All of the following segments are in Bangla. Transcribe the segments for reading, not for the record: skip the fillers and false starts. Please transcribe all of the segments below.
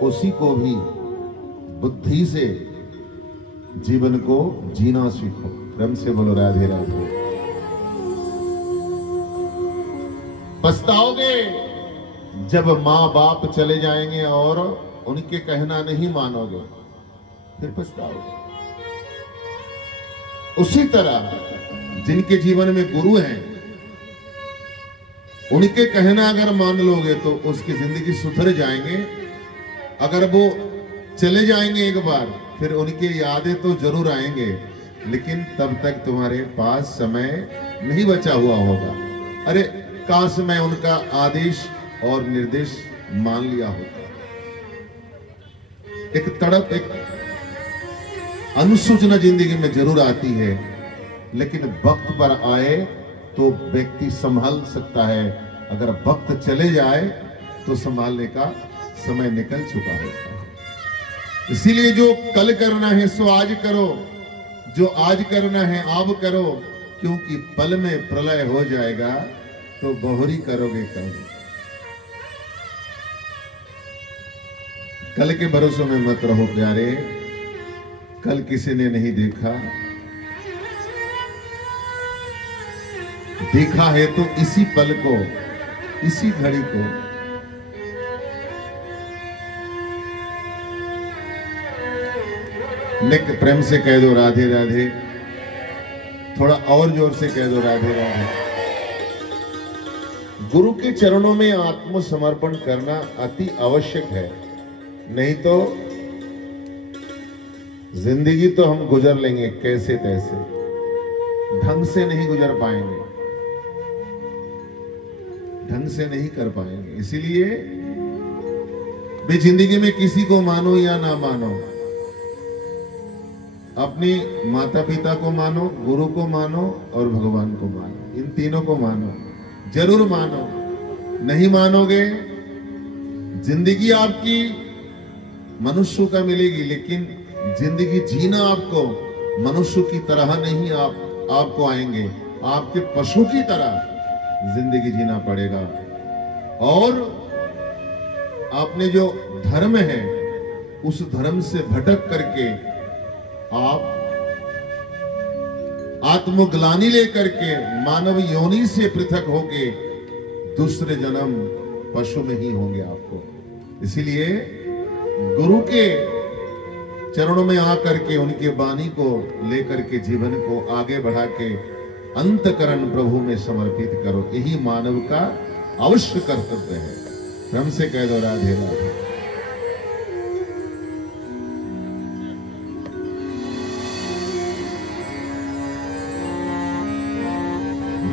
उसी को भी बुद्धि से जीवन को जीना सीखो। प्रेम से बोलो राधे राधे। पछताओगे जब माँ बाप चले जाएंगे और उनके कहना नहीं मानोगे, फिर पछताओगे। उसी तरह जिनके जीवन में गुरु हैं, उनके कहना अगर मान लोगे तो उसकी जिंदगी सुधर जाएंगे। अगर वो चले जाएंगे एक बार, फिर उनकी यादें तो जरूर आएंगे, लेकिन तब तक तुम्हारे पास समय नहीं बचा हुआ होगा। अरे काश मैं उनका आदेश और निर्देश मान लिया होता। एक तड़प, एक अनुसूचना जिंदगी में जरूर आती है, लेकिन वक्त पर आए तो व्यक्ति संभाल सकता है। अगर वक्त चले जाए तो संभालने का समय निकल चुका होता है। इसीलिए जो कल करना है सो आज करो, जो आज करना है अब करो, क्योंकि पल में प्रलय हो जाएगा तो बहुरी करोगे कल। कल के भरोसे में मत रहो प्यारे, कल किसी ने नहीं देखा, देखा है तो इसी पल को, इसी घड़ी को। निक प्रेम से कह दो राधे राधे, थोड़ा और जोर से कह दो राधे राधे। गुरु के चरणों में आत्मसमर्पण करना अति आवश्यक है, नहीं तो जिंदगी तो हम गुजर लेंगे कैसे तैसे, ढंग से नहीं गुजर पाएंगे, ढंग से नहीं कर पाएंगे। इसीलिए भी जिंदगी में किसी को मानो या ना मानो, अपनी माता पिता को मानो, गुरु को मानो और भगवान को मानो। इन तीनों को मानो, जरूर मानो। नहीं मानोगे जिंदगी आपकी मनुष्य का मिलेगी, लेकिन जिंदगी जीना आपको मनुष्य की तरह नहीं आपको आएंगे, आपके पशु की तरह जिंदगी जीना पड़ेगा। और आपने जो धर्म है उस धर्म से भटक करके आप आत्मग्लानि लेकर के मानव योनि से पृथक होके दूसरे जन्म पशु में ही होंगे आपको। इसीलिए गुरु के चरणों में आकर के उनके वाणी को लेकर के जीवन को आगे बढ़ा के अंतकरण प्रभु में समर्पित करो। यही मानव का अवश्य कर्तव्य है। क्रम से कह दो राधे राधे।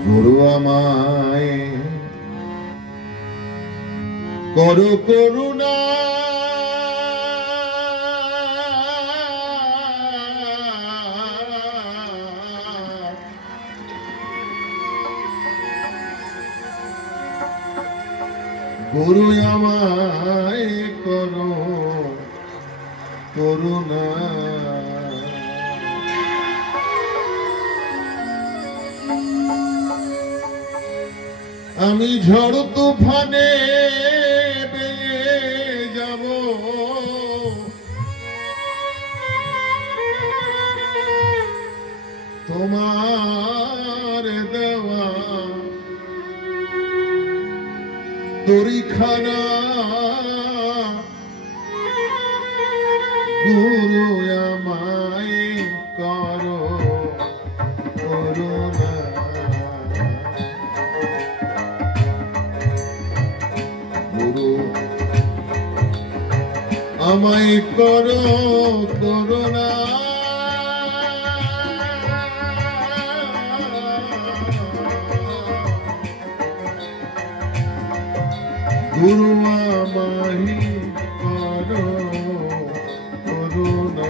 गुरु আমায় করো করুণা, গুরু আমায় করো করুণা। আমি ঝড় তুফানে বেয়ে যাব, তোমার দেওয়া দড়িখানা গুরু আমায় করো করুণা। গুরু আমায় করো করুণা। গুরু আমায় করো করুণা।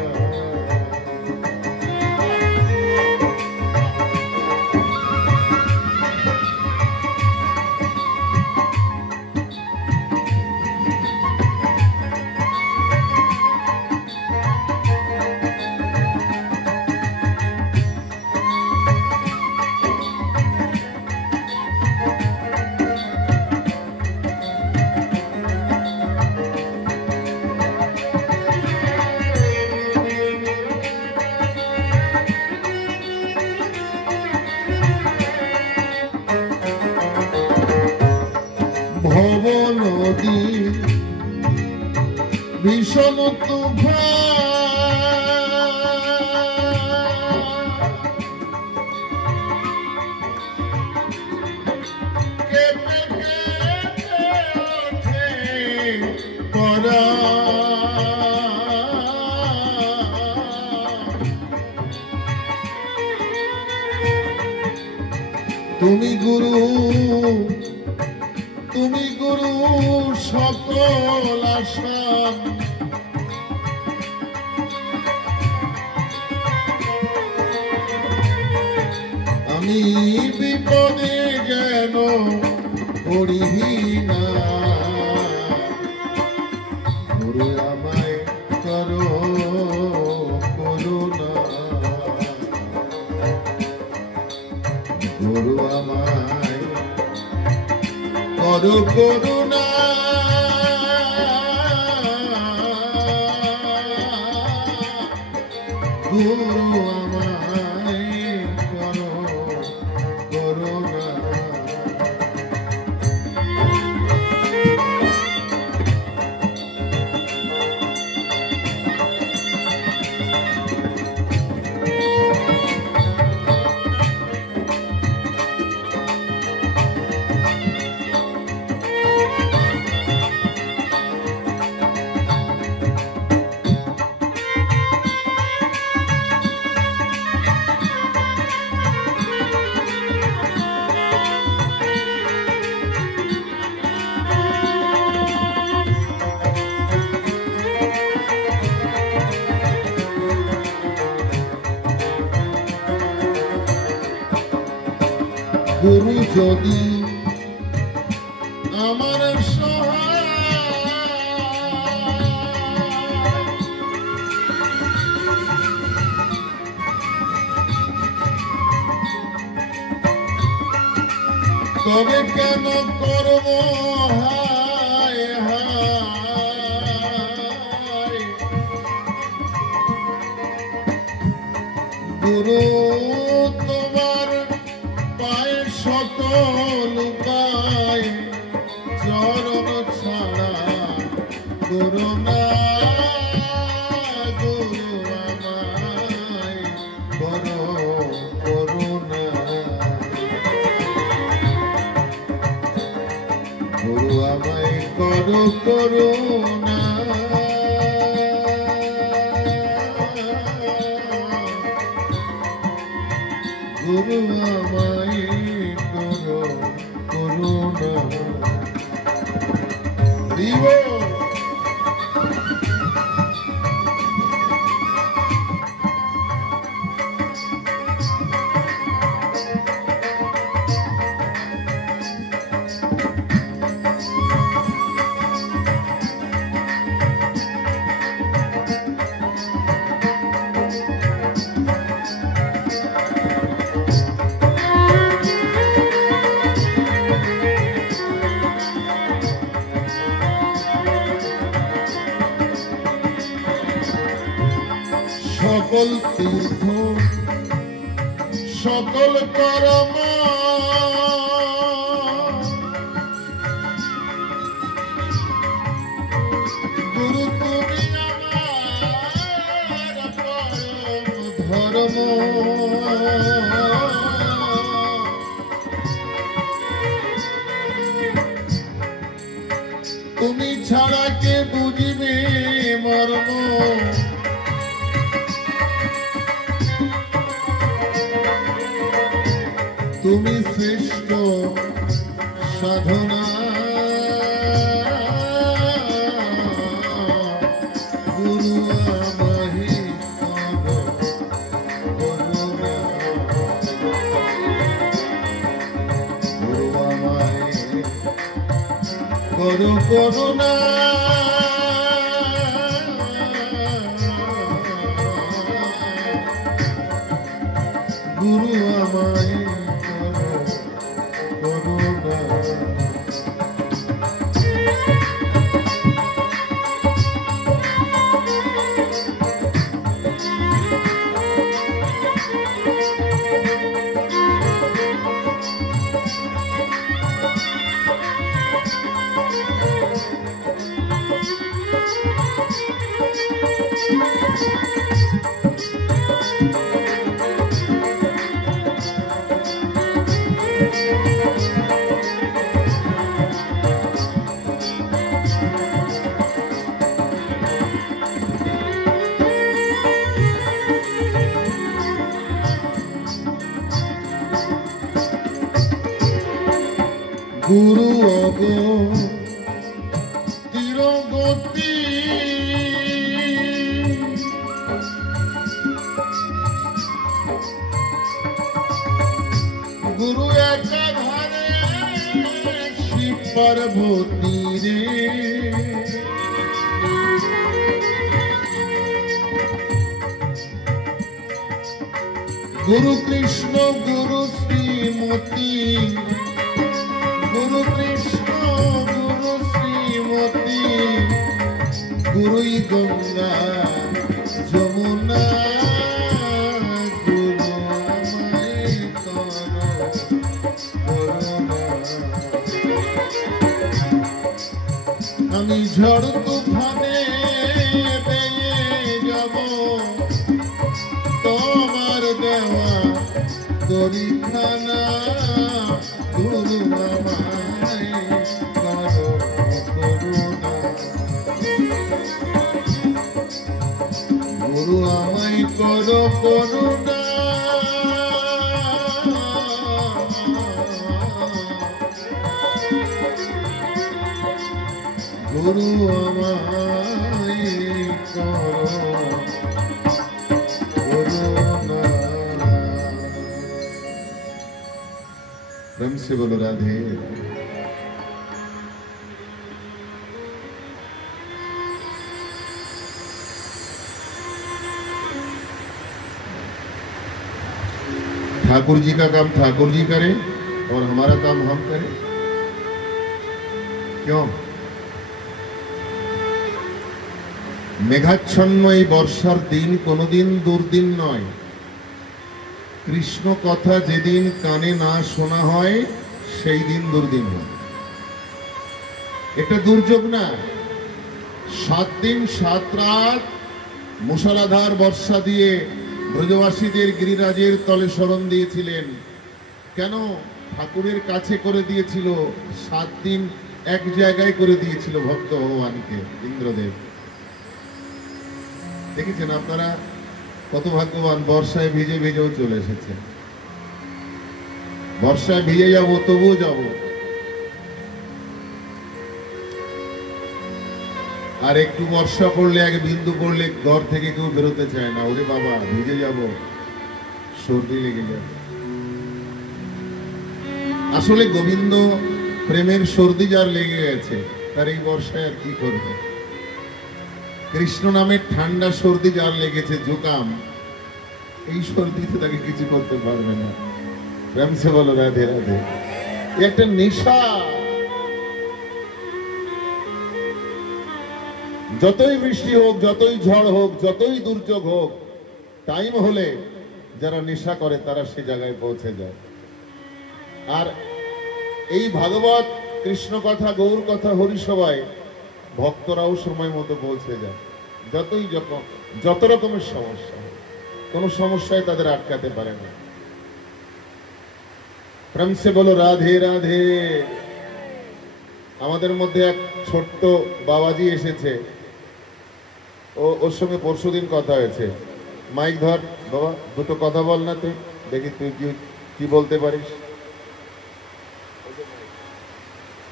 ভীষণ তুফান কেঁপে কেঁপে ওঠে পরাণ। তুমি গুরু সকল আসান। আমি বিপদে যেন পড়ি না, গুরু আমায় করো করুণা, গুরু আমায় করো করুণা, গুরু আমায় করো করুণা। গুরু যদি আমার সহায়, তবে কেন করব হায় হায়। গুরু তোমার পায়ে সকল উপায়, চরণ ছাড়া করুণা, গুরু আমায় করো করুণা, গুরু আমায় করো করুণা, গুরু আমায় করো করুণা। সকল তীর্থ সকল কর্ম গুরু তুমি আমার পরম ধর্ম। তুমি ছাড়া কে বুঝিবে মর্ম, তুমি শ্রেষ্ঠ সাধনা, গুরু আমায় করো করুণা, গুরু আমায় করো করুণা, গুরু আমায় গুরু অগ তিরগতি গুরু একাধারে শিব পার্বতী রে गुरु कृष्ण गुरु श्रीमती गुरु कृष्ण गुरु श्रीमती गुरु गंगा जमुना गुरु अमय करो करुणा আমি ঝড় তুফানে বেয়ে যাব তোমার দেওয়া তরিখানা গুরু আমায় করো করুণা গুরু আমায় করো করুণা গুরু আমায় করো प्रेम से बोलो राधे। ठाकुर जी का काम ठाकुर जी करें और हमारा काम हम करें, क्यों? मेघाच्छन्न এই বর্ষার দিন কোনোদিন দুর্দিন নয়। কৃষ্ণ কথা যেদিন কানে না শোনা হয় সেই দিন দুর্দিন হয়। এটা দুর্যোগ না। 7 দিন 7 রাত মুষলধার বর্ষা দিয়ে ব্রজবাসীদের গিরিরাজের তলে শরণ দিয়েছিলেন। কেন? ঠাকুরের কাছে করে দিয়েছিল। 7 দিন এক জায়গায় করে দিয়েছিল ভক্ত ভগবানকে ইন্দ্রদেব। দেখেছেন আপনারা কত ভাগ্যবান, বর্ষায় ভিজে ভিজেও চলে এসেছে। বর্ষায় ভিজে যাবো তবুও যাব। আর একটু বর্ষা পড়লে এক বিন্দু পড়লে ঘর থেকে কেউ বেরোতে চায় না। ওরে বাবা ভিজে যাব, সর্দি লেগে যাবে। আসলে গোবিন্দ প্রেমের সর্দি যার লেগে গেছে তার এই বর্ষায় আর কি করবে? কৃষ্ণ নামের ঠান্ডা সর্দি যার লেগেছে জুকাম, এই সর্দিতে তাকে কিছু করতে পারবে না। প্রেম সে বলো রাধে রাধে। একটা নেশা। যতই বৃষ্টি হোক, যতই ঝড় হোক, যতই দুর্যোগ হোক, টাইম হলে যারা নেশা করে তারা সে জায়গায় পৌঁছে যায়। আর এই ভাগবত কৃষ্ণ কথা গৌর কথা হরিসভায় ভক্তরাও সময় মতো পৌঁছে যায়। যত রকমের সমস্যা, কোন সমস্যায় তাদের আটকাতে পারে না। প্রেম সে বলো রাধে রাধে। আমাদের মধ্যে এক ছোট্ট বাবাজি এসেছে, ওর সঙ্গে পরশুদিন কথা হয়েছে। মাইক ধর বাবা, দুটো কথা বল না তুই, দেখি তুই কি বলতে পারিস।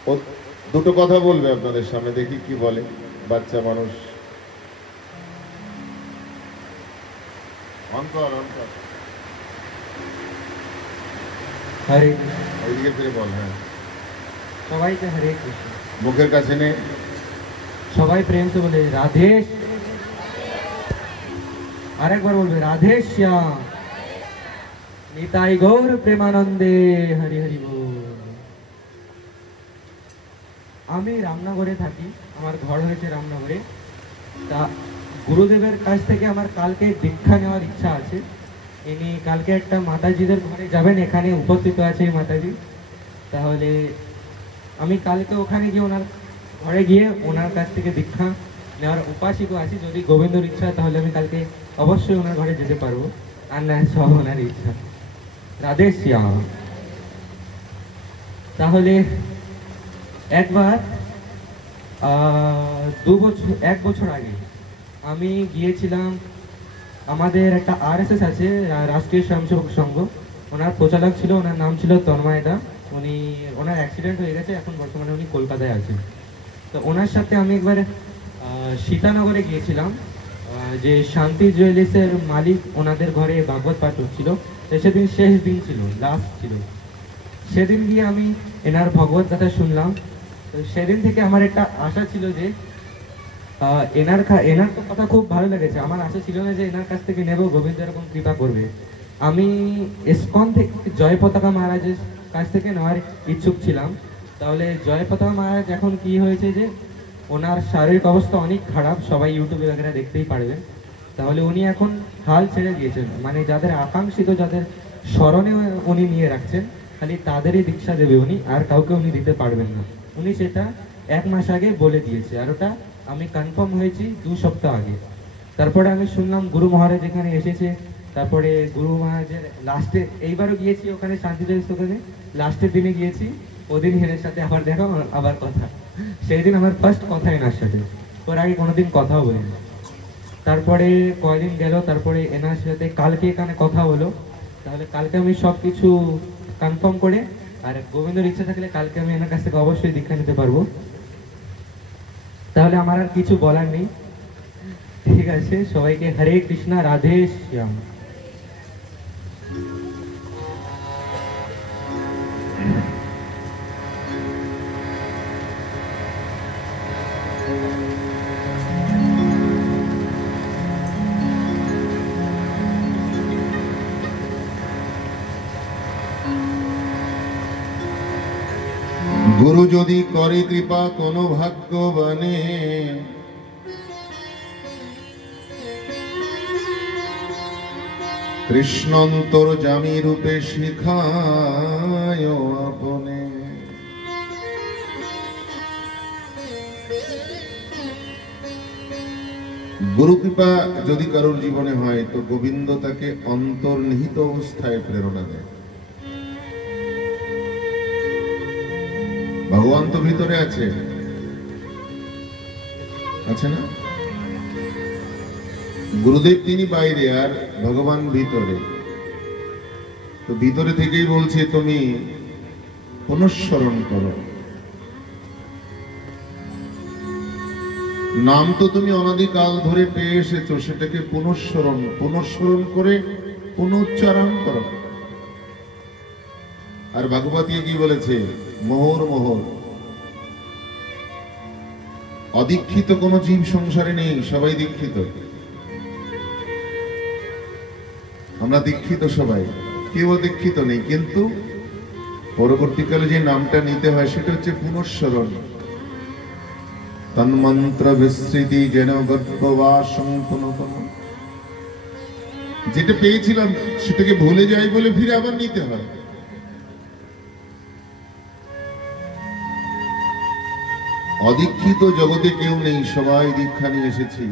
ও দুটো কথা বলবে আপনাদের সামনে, দেখি কি বলে। বাচ্চা মানুষ। হরে ওইদিকে ফিরে বল। হ্যাঁ, সবাইকে হরে কৃষ্ণ। মুখের কাছে নে, সবাই প্রেম से বলে রাধে। আরেকবার বলবে রাধে শ্যাম নিতাই গৌর প্রেমানন্দে হরি হরি বল। আমি রামনগরে থাকি, আমার ঘর হয়েছে রামনগরে। তা গুরুদেবের কাছ থেকে আমার কালকে দীক্ষা নেওয়ার ইচ্ছা আছে। ইনি কালকে একটা মাতাজিদের ঘরে যাবেন, এখানে উপস্থিত আছে এই মাতাজি। তাহলে আমি কালকে ওখানে গিয়ে ওনার ঘরে গিয়ে ওনার কাছ থেকে দীক্ষা নেওয়ার উপাসিত আছি। যদি গোবিন্দর ইচ্ছা তাহলে আমি কালকে অবশ্যই ওনার ঘরে যেতে পারবো, আর না সব ওনার ইচ্ছা। রাধে শ্যাম। তাহলে একবার 1 বছর আগে আমি গিয়েছিলাম। আমাদের একটা RSS আছে, রাষ্ট্রীয় স্বয়ংসেবক সংঘ, ওনার প্রচালক ছিল, ওনার নাম ছিল তন্ময় দা। উনি ওনার অ্যাক্সিডেন্ট হয়ে গেছে, এখন বর্তমানে উনি কলকাতায় আছেন। তো ওনার সাথে আমি একবার সীতানগরে গিয়েছিলাম, যে শান্তি জুয়েলার্সের মালিক, ওনাদের ঘরে ভাগবত পাঠ হচ্ছিল। তো সেদিন শেষ দিন ছিল, লাস্ট ছিল। সেদিন গিয়ে আমি এনার ভগবত কথা শুনলাম। তো সেদিন থেকে আমার একটা আশা ছিল যে এনার তো কথা খুব ভালো লেগেছে। আমার আশা ছিল না যে এনার কাছ থেকে নেব, গোবিন্দ এরকম কৃপা করবে। আমি ইসকন থেকে জয় পতাকা মহারাজের কাছ থেকে নেওয়ার ইচ্ছুক ছিলাম। তাহলে জয় পতাকা মহারাজ এখন কি হয়েছে যে ওনার শারীরিক অবস্থা অনেক খারাপ, সবাই ইউটিউবে বগেরা দেখতেই পারবেন। তাহলে উনি এখন হাল ছেড়ে দিয়েছেন, মানে যাদের আকাঙ্ক্ষিত, যাদের স্মরণে উনি নিয়ে রাখছেন, খালি তাদেরই দীক্ষা দেবে উনি, আর কাউকে উনি দিতে পারবেন না। উনি সেটা 1 মাস আগে বলে দিয়েছে, আর ওটা আমি কনফার্ম হয়েছি 2 সপ্তাহ আগে। তারপরে আমি শুনলাম গুরু মহারাজ এখানে এসেছে। তারপরে গুরু মহারাজের লাস্টে এইবারও গিয়েছি ওখানে শান্তি জয়স, ওখানে লাস্টের দিনে গিয়েছি। ওদিন হেনের সাথে আবার দেখা, আবার কথা। সেই দিন আমার ফার্স্ট কথা এনার সাথে, ওর আগে কোনোদিন কথাও বলিনি। তারপরে কয়দিন গেল, তারপরে এনার সাথে কালকে এখানে কথা হলো। তাহলে কালকে আমি সব কিছু কনফার্ম করে, আর গোবিন্দর ইচ্ছা থাকলে কালকে আমি এনার কাছ থেকে অবশ্যই দীক্ষা নিতে পারবো। তাহলে আমার আর কিছু বলার নেই। ঠিক আছে, সবাইকে হরে কৃষ্ণা, রাধে শ্যাম। গুরু যদি করে কৃপা কোনো ভাগ্যবানে, কৃষ্ণন্তর জামি রূপে শিখায় আপনে। গুরু কৃপা যদি কারোর জীবনে হয়, তো গোবিন্দ তাকে অন্তর্নিহিত অবস্থায় প্রেরণা দেয়। ভগবান তো ভিতরে আছে, আছে না? গুরুদেব তিনি বাইরে, আর ভগবান ভিতরে। তো ভিতরে থেকেই বলছে তুমি পুনঃস্মরণ করো। নাম তো তুমি অনাদিকাল ধরে পেয়ে এসেছো, সেটাকে পুনঃস্মরণ করে পুনঃউচ্চারণ করো। আর ভাগবতী কি বলেছে? মোহর মোহর। অদীক্ষিত কোন জীব সংসারে নেই, সবাই দীক্ষিত। আমরা দীক্ষিত সবাই, কেউ দীক্ষিত নেই, কিন্তু পরবর্তীকালে যে নামটা নিতে হয় সেটা হচ্ছে পুনঃস্মরণ। তন্মন্ত্র বিস্মৃতি যেন গর্ভবাসং পুনঃ। যেটা পেয়েছিলাম সেটাকে ভুলে যাই বলে ফিরে আবার নিতে হয়। অদীক্ষিত জগতে কেউ নেই, সবাই দীক্ষা নিয়ে এসেছি।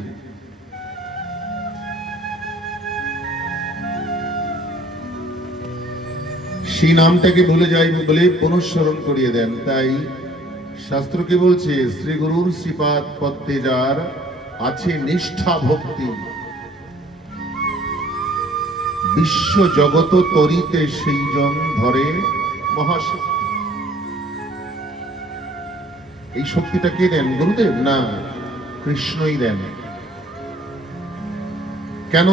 সেই নামটাকে ভুলে যাই বলে পুনঃস্মরণ করিয়ে দেন। তাই শাস্ত্র কি বলছে? শ্রী গুরুর শ্রীপাদ পদ্মে যার আছে নিষ্ঠা ভক্তি, বিশ্ব জগত তরিতে সেই জন ধরে মহাশক্তি। এই শক্তিটা কে দেন? গুরুদেব না, কৃষ্ণই দেন। কেন?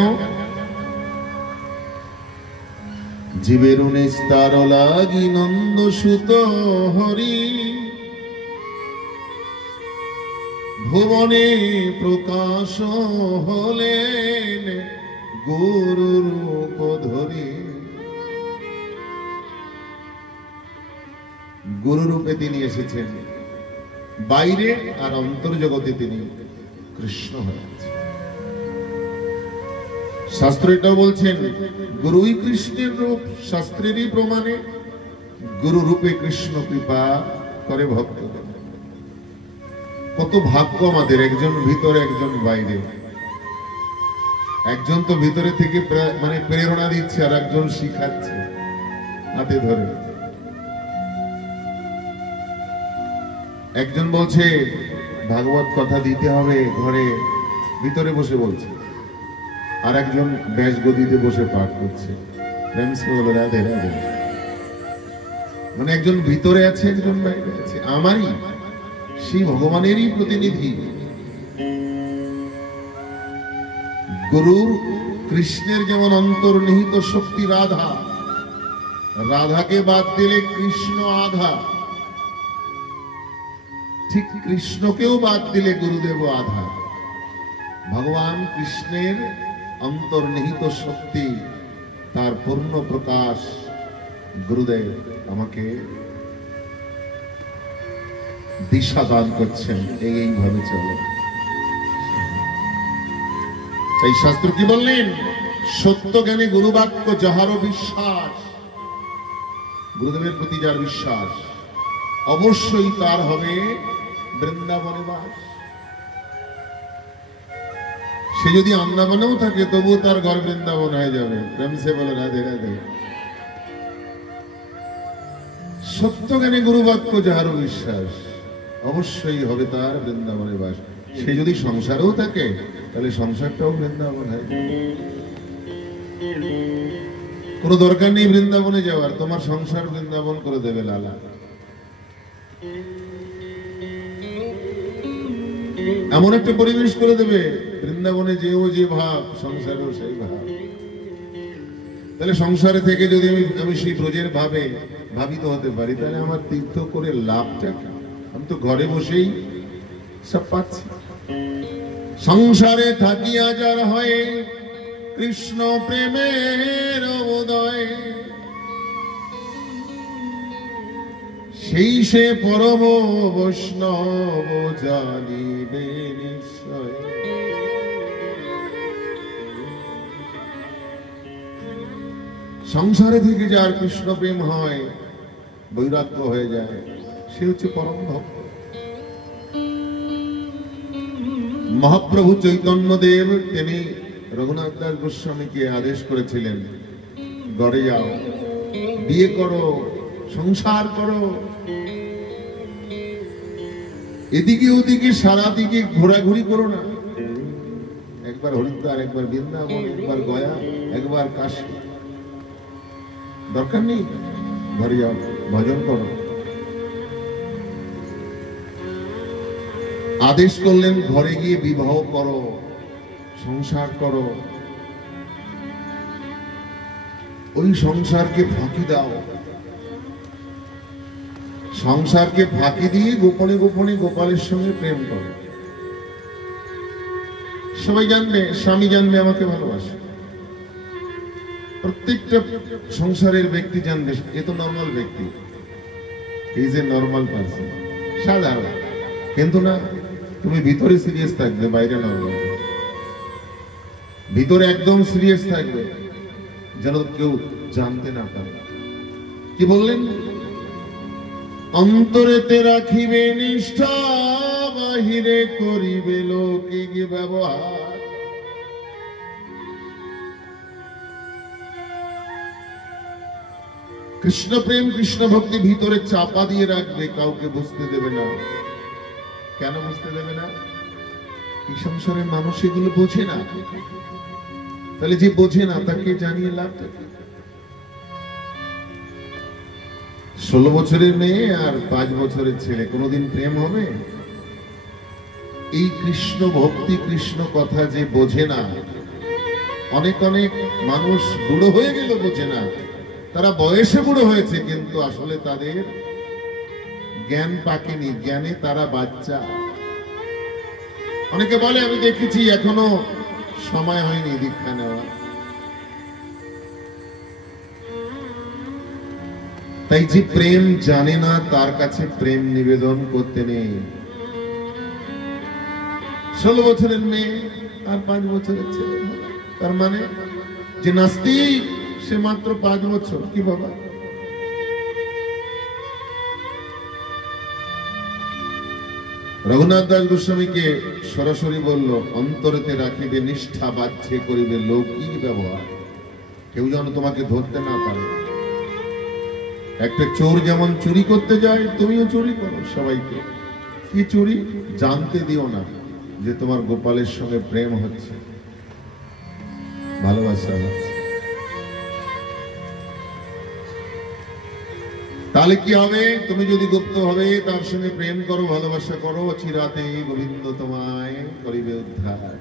জীবের নিস্তার লাগি নন্দ সুত হরি, ভুবনে প্রকাশ হলেন গুরু রূপ ধরি। গুরু রূপে তিনি এসেছেন, বাইরে আর অন্তর্জগতে তিনি কৃষ্ণ হয়ে আছেন। শাস্ত্র এটাও বলছেন, গুরুই কৃষ্ণের রূপ, শাস্ত্রেরই প্রমাণে গুরু রূপে কৃষ্ণ কৃপা করে ভক্তদের। কত ভাগ্য আমাদের, একজন ভিতরে একজন বাইরে। একজন তো ভিতরে থেকে মানে প্রেরণা দিচ্ছে, আর একজন শিখাচ্ছে হাতে ধরে। একজন বলছে ভাগবত কথা দিতে হবে ঘরে, ভিতরে বসে বলছে, আর একজন ব্যাস গদিতে বসে পাঠ করছে। রাধে রাধে। মানে একজন ভিতরে আছে, একজন বাইরে আছে, আমারই সেই ভগবানেরই প্রতিনিধি। গুরুর কৃষ্ণের যেমন অন্তর্নিহিত শক্তি রাধা, রাধাকে বাদ দিলে কৃষ্ণ আধা, ঠিক কৃষ্ণকেও বাদ দিলে গুরুদেব আধা। ভগবান কৃষ্ণের অন্তর্নিহিত শক্তি, তার পূর্ণ প্রকাশ গুরুদেব আমাকে দিশা দান করছেন, এইভাবে চলো। এই শাস্ত্র কি বললেন? সত্য জ্ঞানে গুরুবাক্য যাহারও বিশ্বাস, গুরুদেবের প্রতি যার বিশ্বাস, অবশ্যই তার হবে বৃন্দাবনে বাস। সে যদি আন্দামানেও থাকে তবুও তার ঘর বৃন্দাবন হয়ে যাবে। প্রেম সে বলে রাধে রাধে। সত্য জ্ঞানে গুরুবাক্য যাহারও বিশ্বাস, অবশ্যই হবে তার বৃন্দাবনে বাস। সে যদি সংসারেও থাকে তাহলে সংসারটাও বৃন্দাবন হয়ে যাবে। কোনো দরকার নেই বৃন্দাবনে যাওয়ার, তোমার সংসার বৃন্দাবন করে দেবে লালা। এমন একটা পরিবেশ করে দেবে, বৃন্দাবনে যেও যে ভাব, সংসারেও সেই ভাব। তাহলে সংসারে থেকে যদি আমি সেই ব্রজের ভাবে ভাবিত হতে পারি, তাহলে আমার তীর্থ করে লাভটা কি? আমি তো ঘরে বসেই সব পাচ্ছি। সংসারে থাকিয়া যার হয় কৃষ্ণ প্রেমের উদয়, সেই সে পরম বৈষ্ণব জানিবে নিশ্চয়। সংসারে থেকে যার কৃষ্ণ প্রেম হয়, বৈরাগ্য হয়ে যায়, সে হচ্ছে পরম ভক্ত। মহাপ্রভু চৈতন্য দেব তিনি রঘুনাথ দাস গোস্বামীকে আদেশ করেছিলেন, গড়ে যাও, বিয়ে করো, সংসার করো, এদিকে ওদিকে সারা দিকে ঘোরাঘুরি করো না। একবার হরিদ্বার, একবার বৃন্দাবন, একবার গয়া, একবার কাশী, দরকার নেই। ঘরে যাও, ভজন করো। আদেশ করলেন ঘরে গিয়ে বিবাহ করো, সংসার করো। ওই সংসারকে ফাঁকি দাও, সংসারকে ফাঁকি দিয়ে গোপনে গোপনে গোপালের সঙ্গে প্রেম করো। সবাই জানবে, স্বামী জানবে আমাকে ভালোবাসে, প্রত্যেকটা সংসারের ব্যক্তি জানবে এ তো নর্মাল ব্যক্তি, ইজ এ নর্মাল পারসন, সাধারণ। কিন্তু না, তুমি ভিতরে সিরিয়াস থাকবে, বাইরে নর্মাল। ভিতরে একদম সিরিয়াস থাকবে, যেন কেউ জানতে না পারে। কি বললেন? অন্তরেতে রাখিবে নিষ্ঠা, বাহিরে করিবে লৌকিক ব্যবহার। কৃষ্ণ প্রেম, কৃষ্ণ ভক্তি ভিতরে চাপা দিয়ে রাখবে, কাউকে বুঝতে দেবে না। কেন বুঝতে দেবে না? এই সংসারের মানুষ এগুলো বোঝে না। তাহলে যে বোঝে না তাকে জানিয়ে লাভটা কি? 16 বছরের মেয়ে আর 5 বছরের ছেলে কোনোদিন প্রেম হবে? এই কৃষ্ণ ভক্তি, কৃষ্ণ কথা যে বোঝে না, অনেক অনেক মানুষ বুড়ো হয়ে গেল বোঝে না। তারা বয়সে বুড়ো হয়েছে, কিন্তু আসলে তাদের জ্ঞান পাকেনি, জ্ঞানে তারা বাচ্চা। অনেকে বলে আমি দেখেছি এখনো সময় হয়নি দীক্ষা নেওয়া। তাই যে প্রেম জানে না তার কাছে প্রেম নিবেদন করতে নেই। 16 বছরের মেয়ে আর 5 বছরের ছেলে, তার মানে যে নাস্তিক সে মাত্র 5 বছর। কি বাবা, রঘুনাথ দাস গোস্বামীকে সরাসরি বলল, অন্তরেতে রাখিবে নিষ্ঠা, বাহ্যে করিবে লৌকিক ব্যবহার। কেউ যেন তোমাকে ধরতে না পারে। একটা চোর যেমন চুরি করতে যায়, তুমিও চুরি করো সবাইকে। কি চুরি? জানতে দিও না যে তোমার গোপালের সঙ্গে প্রেম হচ্ছে, ভালোবাসা হচ্ছে। তাহলে কি হবে? তুমি যদি গুপ্ত হবে তার সঙ্গে প্রেম করো, ভালোবাসা করো, চিরাতে গোবিন্দ তোমায় করিবে উদ্ধার।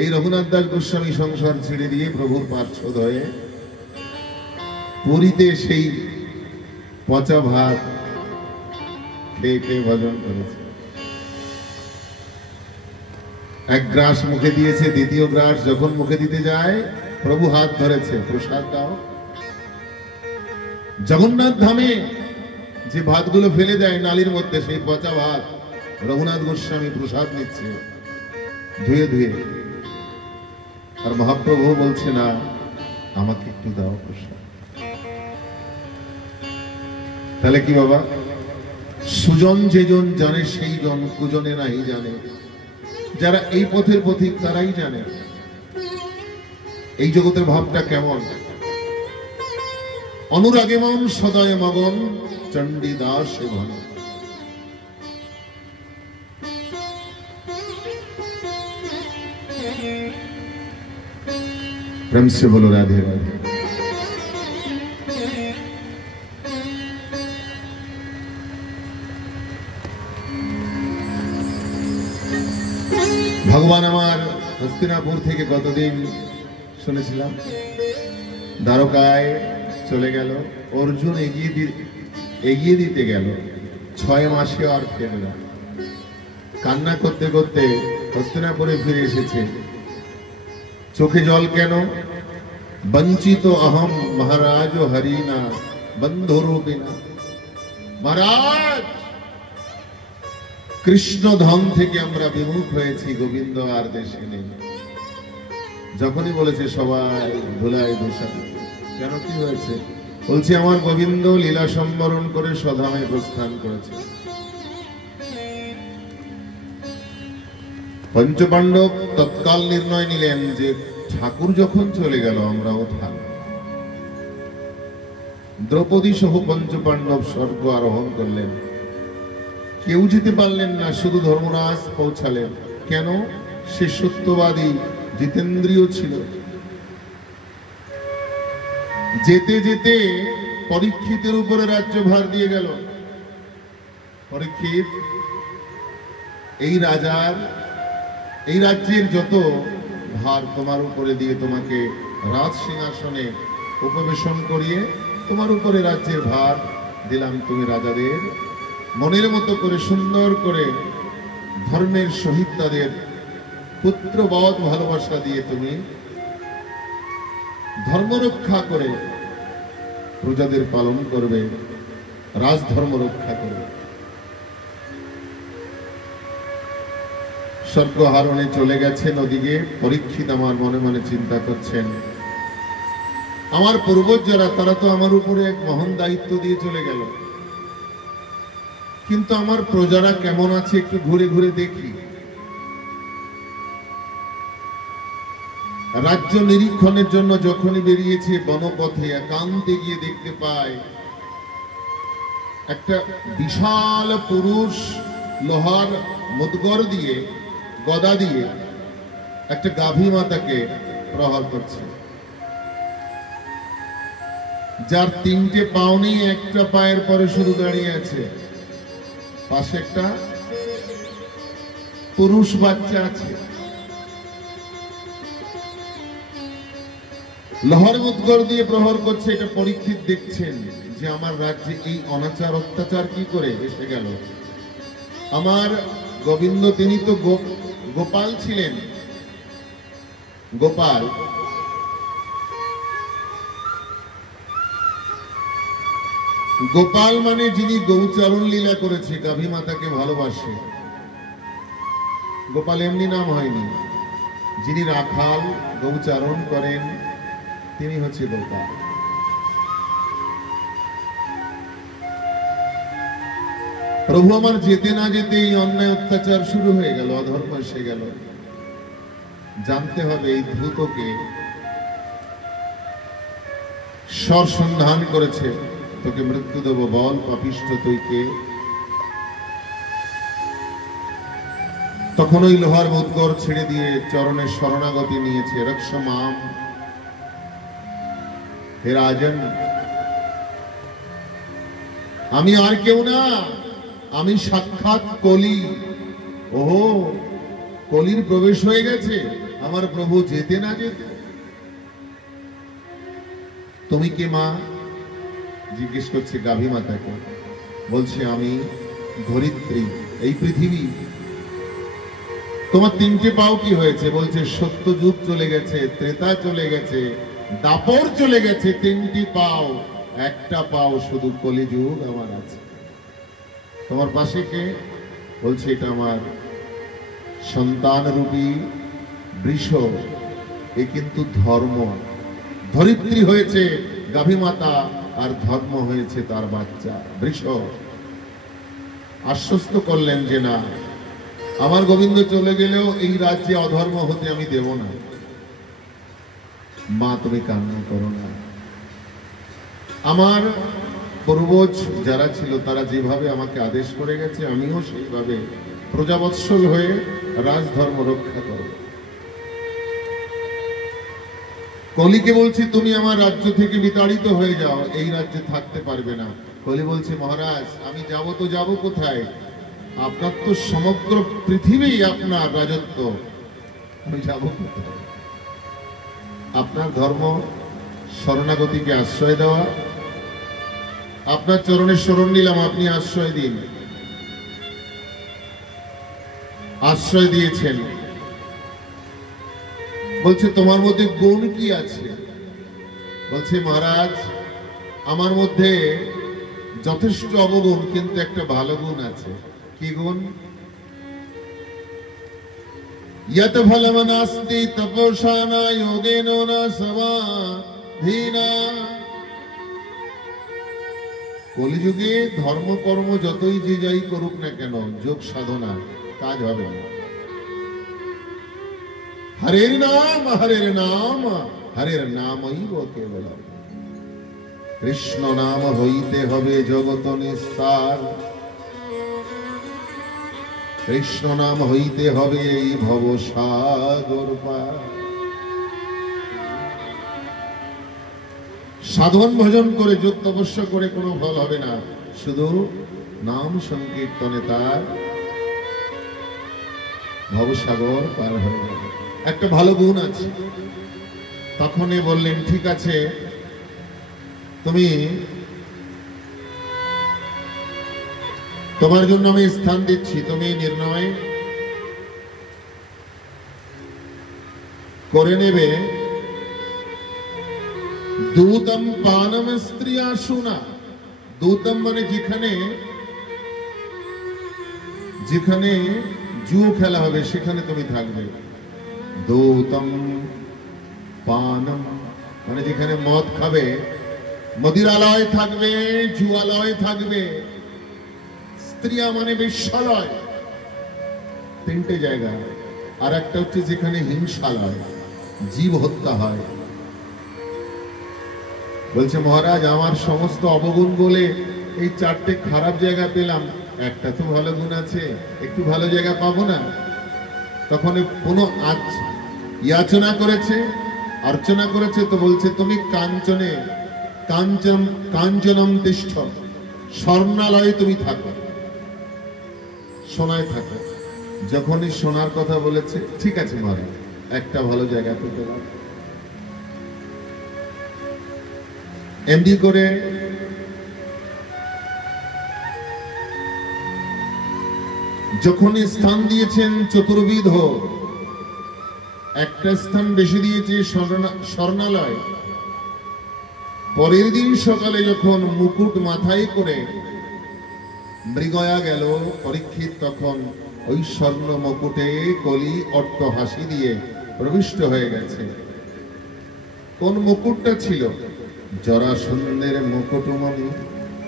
এই রঘুনাথ দাস গোস্বামী সংসার ছেড়ে দিয়ে প্রভুর পার্শ্বদ হয়ে পুরীতে সেই পচা ভাত খেয়ে খেয়ে ভজন করেছে। এক গ্রাস মুখে দিয়েছে, দ্বিতীয় গ্রাস যখন মুখে দিতে যায় প্রভু হাত ধরেছে, প্রসাদ দাও। জগন্নাথ ধামে যে ভাতগুলো ফেলে দেয় নালীর মধ্যে, সেই পচা ভাত রঘুনাথ গোস্বামী প্রসাদ নিচ্ছে ধুয়ে ধুয়ে। আর মহাপ্রভু বলছে না, আমাকে একটু দাও প্রসাদ। তাহলে কি বাবা? সুজন যেজন জানে সেই জন, কুজনে নাহি জানে। যারা এই পথের পথিক তারাই জানে এই জগতের ভাবটা কেমন। অনুরাগে মন সদয় মগন, চণ্ডীদাস ঘন। प्रेम से बोलो राधे राधे। ভগবান আমার হস্তিনাপুর থেকে কতদিন শুনেছিলাম দ্বারকায় চলে গেল, অর্জুন এগিয়ে দিতে গেল, 6 মাসে আর ফেরে না। কান্না করতে করতে হস্তিনাপুরে ফিরে এসেছে। চোখে জল কেন? বঞ্চিত অহম মহারাজ হরিনা বন্ধুরূপিনা। মহারাজ, কৃষ্ণ ধন থেকে আমরা বিমুখ হয়েছি, গোবিন্দ আর দেশে নেই। যখনই বলেছে সবাই ধুলায় দোষা। কেন, কি হয়েছে? বলছে আমার গোবিন্দ লীলা সম্বরণ করে স্বধামে প্রস্থান করেছে। পঞ্চপাণ্ডব তৎকাল নির্ণয় নিলেন যে ঠাকুর যখন চলে গেল আমরাও থাকব। দ্রৌপদী সহ পঞ্চপাণ্ডব স্বর্গ আরোহণ করলেন। কেউ যেতে পারলেন না, শুধু ধর্মরাজ পৌঁছালেন। কেন? সে সত্যবাদী, জিতেন্দ্রীয় ছিল। যেতে যেতে পরীক্ষিতের উপরে রাজ্যভার দিয়ে গেল। পরীক্ষিত, এই রাজ্যের যত ভার তোমার উপরে দিয়ে তোমাকে রাজ সিংহাসনে উপবেশন করিয়ে তোমার উপরে রাজ্যের ভার দিলাম। তুমি রাজাদের মনের মতো করে সুন্দর করে ধর্মের সহিত তাদের পুত্রবৎ ভালোবাসা দিয়ে তুমি ধর্ম রক্ষা করে প্রজাদের পালন করবে, রাজধর্ম রক্ষা করবে। স্বর্গ হারণে চলে গেছেন ওদিকে। পরীক্ষিত আমার মনে মনে চিন্তা করছেন, আমার পূর্বজ যারা, তারা তো আমার উপরে এক মহান দায়িত্ব দিয়ে চলে গেল, কিন্তু আমার প্রজারা কেমন আছে একটু ঘুরে ঘুরে দেখি। রাজ্য নিরীক্ষণের জন্য যখনই বেরিয়েছে বনপথে, একান্তে গিয়ে দেখতে পায় একটা বিশাল পুরুষ লোহার মুদগর দিয়ে, গদা দিয়ে একটা গাভী মাতাকে প্রহার করছে, যার 3টে পাও নেই, একটা পায়ের পরে শুধু দাঁড়িয়ে আছে। পাশে একটা পুরুষ বাচ্চা আছে। লোহার মুদগর দিয়ে প্রহার করছে। এটা পরীক্ষিত দেখছেন যে আমার রাজ্যে এই অনাচার অত্যাচার কি করে এসে গেল। আমার গোবিন্দ তিনি তো গোপাল ছিলেন। গোপাল গোপাল মানে যিনি গৌচরণ লীলা করেছে, গাভী মাতাকে ভালোবাসে। গোপাল এমনি নাম হয়নি। যিনি রাখাল গৌচারণ করেন তিনি হচ্ছে গোপাল। প্রভু আমার যেতে না যেতে এই অন্যায় অত্যাচার শুরু হয়ে গেল, অধর্ম এসে গেল। জানতে হবে এই ধূতকে স্বর সন্ধান করেছে, তোকে মৃত্যু দেব, বল পাপিষ্ঠ তুই কে। তখন ওই লোহার মুদগর ছেড়ে দিয়ে চরণের শরণাগতি নিয়েছে। রক্ষমাম, হে রাজন, আমি আর কেউ না, আমি সাক্ষাৎ কলি। ওহো, কলির প্রবেশ হয়ে গেছে, আমার প্রভু যেতে না যেতে। তুমি কে মা? জিজ্ঞেস করছে গাভী মাতাকে। বলছে আমি ধরিত্রী, এই পৃথিবী। তোমার তিনটে পাও কি হয়েছে? বলছে সত্য যুগ চলে গেছে, ত্রেতা চলে গেছে, দাপর চলে গেছে, তিনটি পাও, একটা পাও শুধু কলিযুগ আমার আছে। তোমার পাশে কে? বলছে এটা আমার সন্তান রূপী বৃষ, এ কিন্তু ধর্ম। ধরিত্রী হয়েছে গাভী মাতা, আর ধর্ম হয়েছে তার বাচ্চা বৃষ। আশ্বস্ত করলেন যে না, আমার গোবিন্দ চলে গেলেও এই রাজ্যে অধর্ম হতে আমি দেব না। মা তুমি কান্না করো না। আমার পূর্বজ যারা ছিল তারা যেভাবে আমাকে আদেশ করে গেছে, আমিও সেইভাবে প্রজাবৎসল হয়ে রাজধর্ম রক্ষা করব। কলিকে বলছি তুমি আমার রাজ্য থেকে বিতাড়িত হয়ে যাও, এই রাজ্যে থাকতে পারবে না। কলি বলছে মহারাজ আমি যাব তো যাব কোথায়? আপনার তো সমগ্র পৃথিবী আপনার রাজত্ব, আমি যাব কোথায়? আপনার ধর্ম শরণাগতিকে আশ্রয় দেওয়া, আপনার চরণে শরণ নিলাম, আপনি আশ্রয় দিন। আশ্রয় দিয়েছেন। বলছে তোমার মধ্যে গুণ কি আছে? বলছে মহারাজ আমার মধ্যে যথেষ্ট অবগুণ, কিন্তু একটা ভালো গুণ আছে। কি গুণ? यत फलमनास्ति तपसा न योगेन न समाधिना। কলিযুগে ধর্মকর্ম যতই যে যাই করুক না কেন, যোগ সাধনা কাজ হবে না। হরের নাম হরের নাম হরের নামই কেবল। কৃষ্ণ নাম হইতে হবে জগত নিস্তার, কৃষ্ণ নাম হইতে হবে এই ভব সাগর পার। সাধন ভজন করে যোগ তপস্যা করে কোনো ফল হবে না, শুধু নাম সংকীর্তনে তার ভবসাগর পার হয়ে যাবে। একটা ভালো গুণ আছে। তখনই বললেন ঠিক আছে, তুমি তোমার জন্য আমি স্থান দিচ্ছি, তুমি নির্ণয় করে নেবে। দূতম পানম স্ত্রিয়া শুনা। দূতম মানে যেখানে যেখানে জুয়ো খেলা হবে সেখানে তুমি থাকবে। দূতম পানম মানে যেখানে মদ খাবে, মদিরালয় থাকবে, জুয়ালয় থাকবে। স্ত্রিয়া মানে বেশ্যালয়, তিনটে জায়গা। আর একটা হচ্ছে যেখানে হিংসালয়, জীব হত্যা হয়। বলছে মহারাজ আমার সমস্ত অবগুণ বলে এই চারটে খারাপ জায়গা পেলাম, একটা তো ভালো গুণ আছে, একটু ভালো জায়গা পাবো না? তখন পুনঃ ইয়াচনা করেছে, অর্চনা করেছে। তো বলছে তুমি কাঞ্চনে কাঞ্চনম তিষ্ঠ, স্বর্ণালয়ে তুমি থাকো, সোনায় থাকো। যখনই সোনার কথা বলেছে, ঠিক আছে মহারাজ একটা ভালো জায়গা পেতে পারো। এমডি করে যখনই স্থান দিয়েছেন চতুর্বিধ, একটা স্থান বেশি দিয়েছে স্বর্ণালয়। পরের দিন সকালে যখন মুকুট মাথায় করে মৃগয়া গেল পরীক্ষিত, তখন ওই স্বর্ণ মুকুটে কলি অট্ট হাসি দিয়ে প্রবিষ্ট হয়ে গেছে। কোন মুকুটটা ছিল? জরাসন্ধের মুকুটমণি,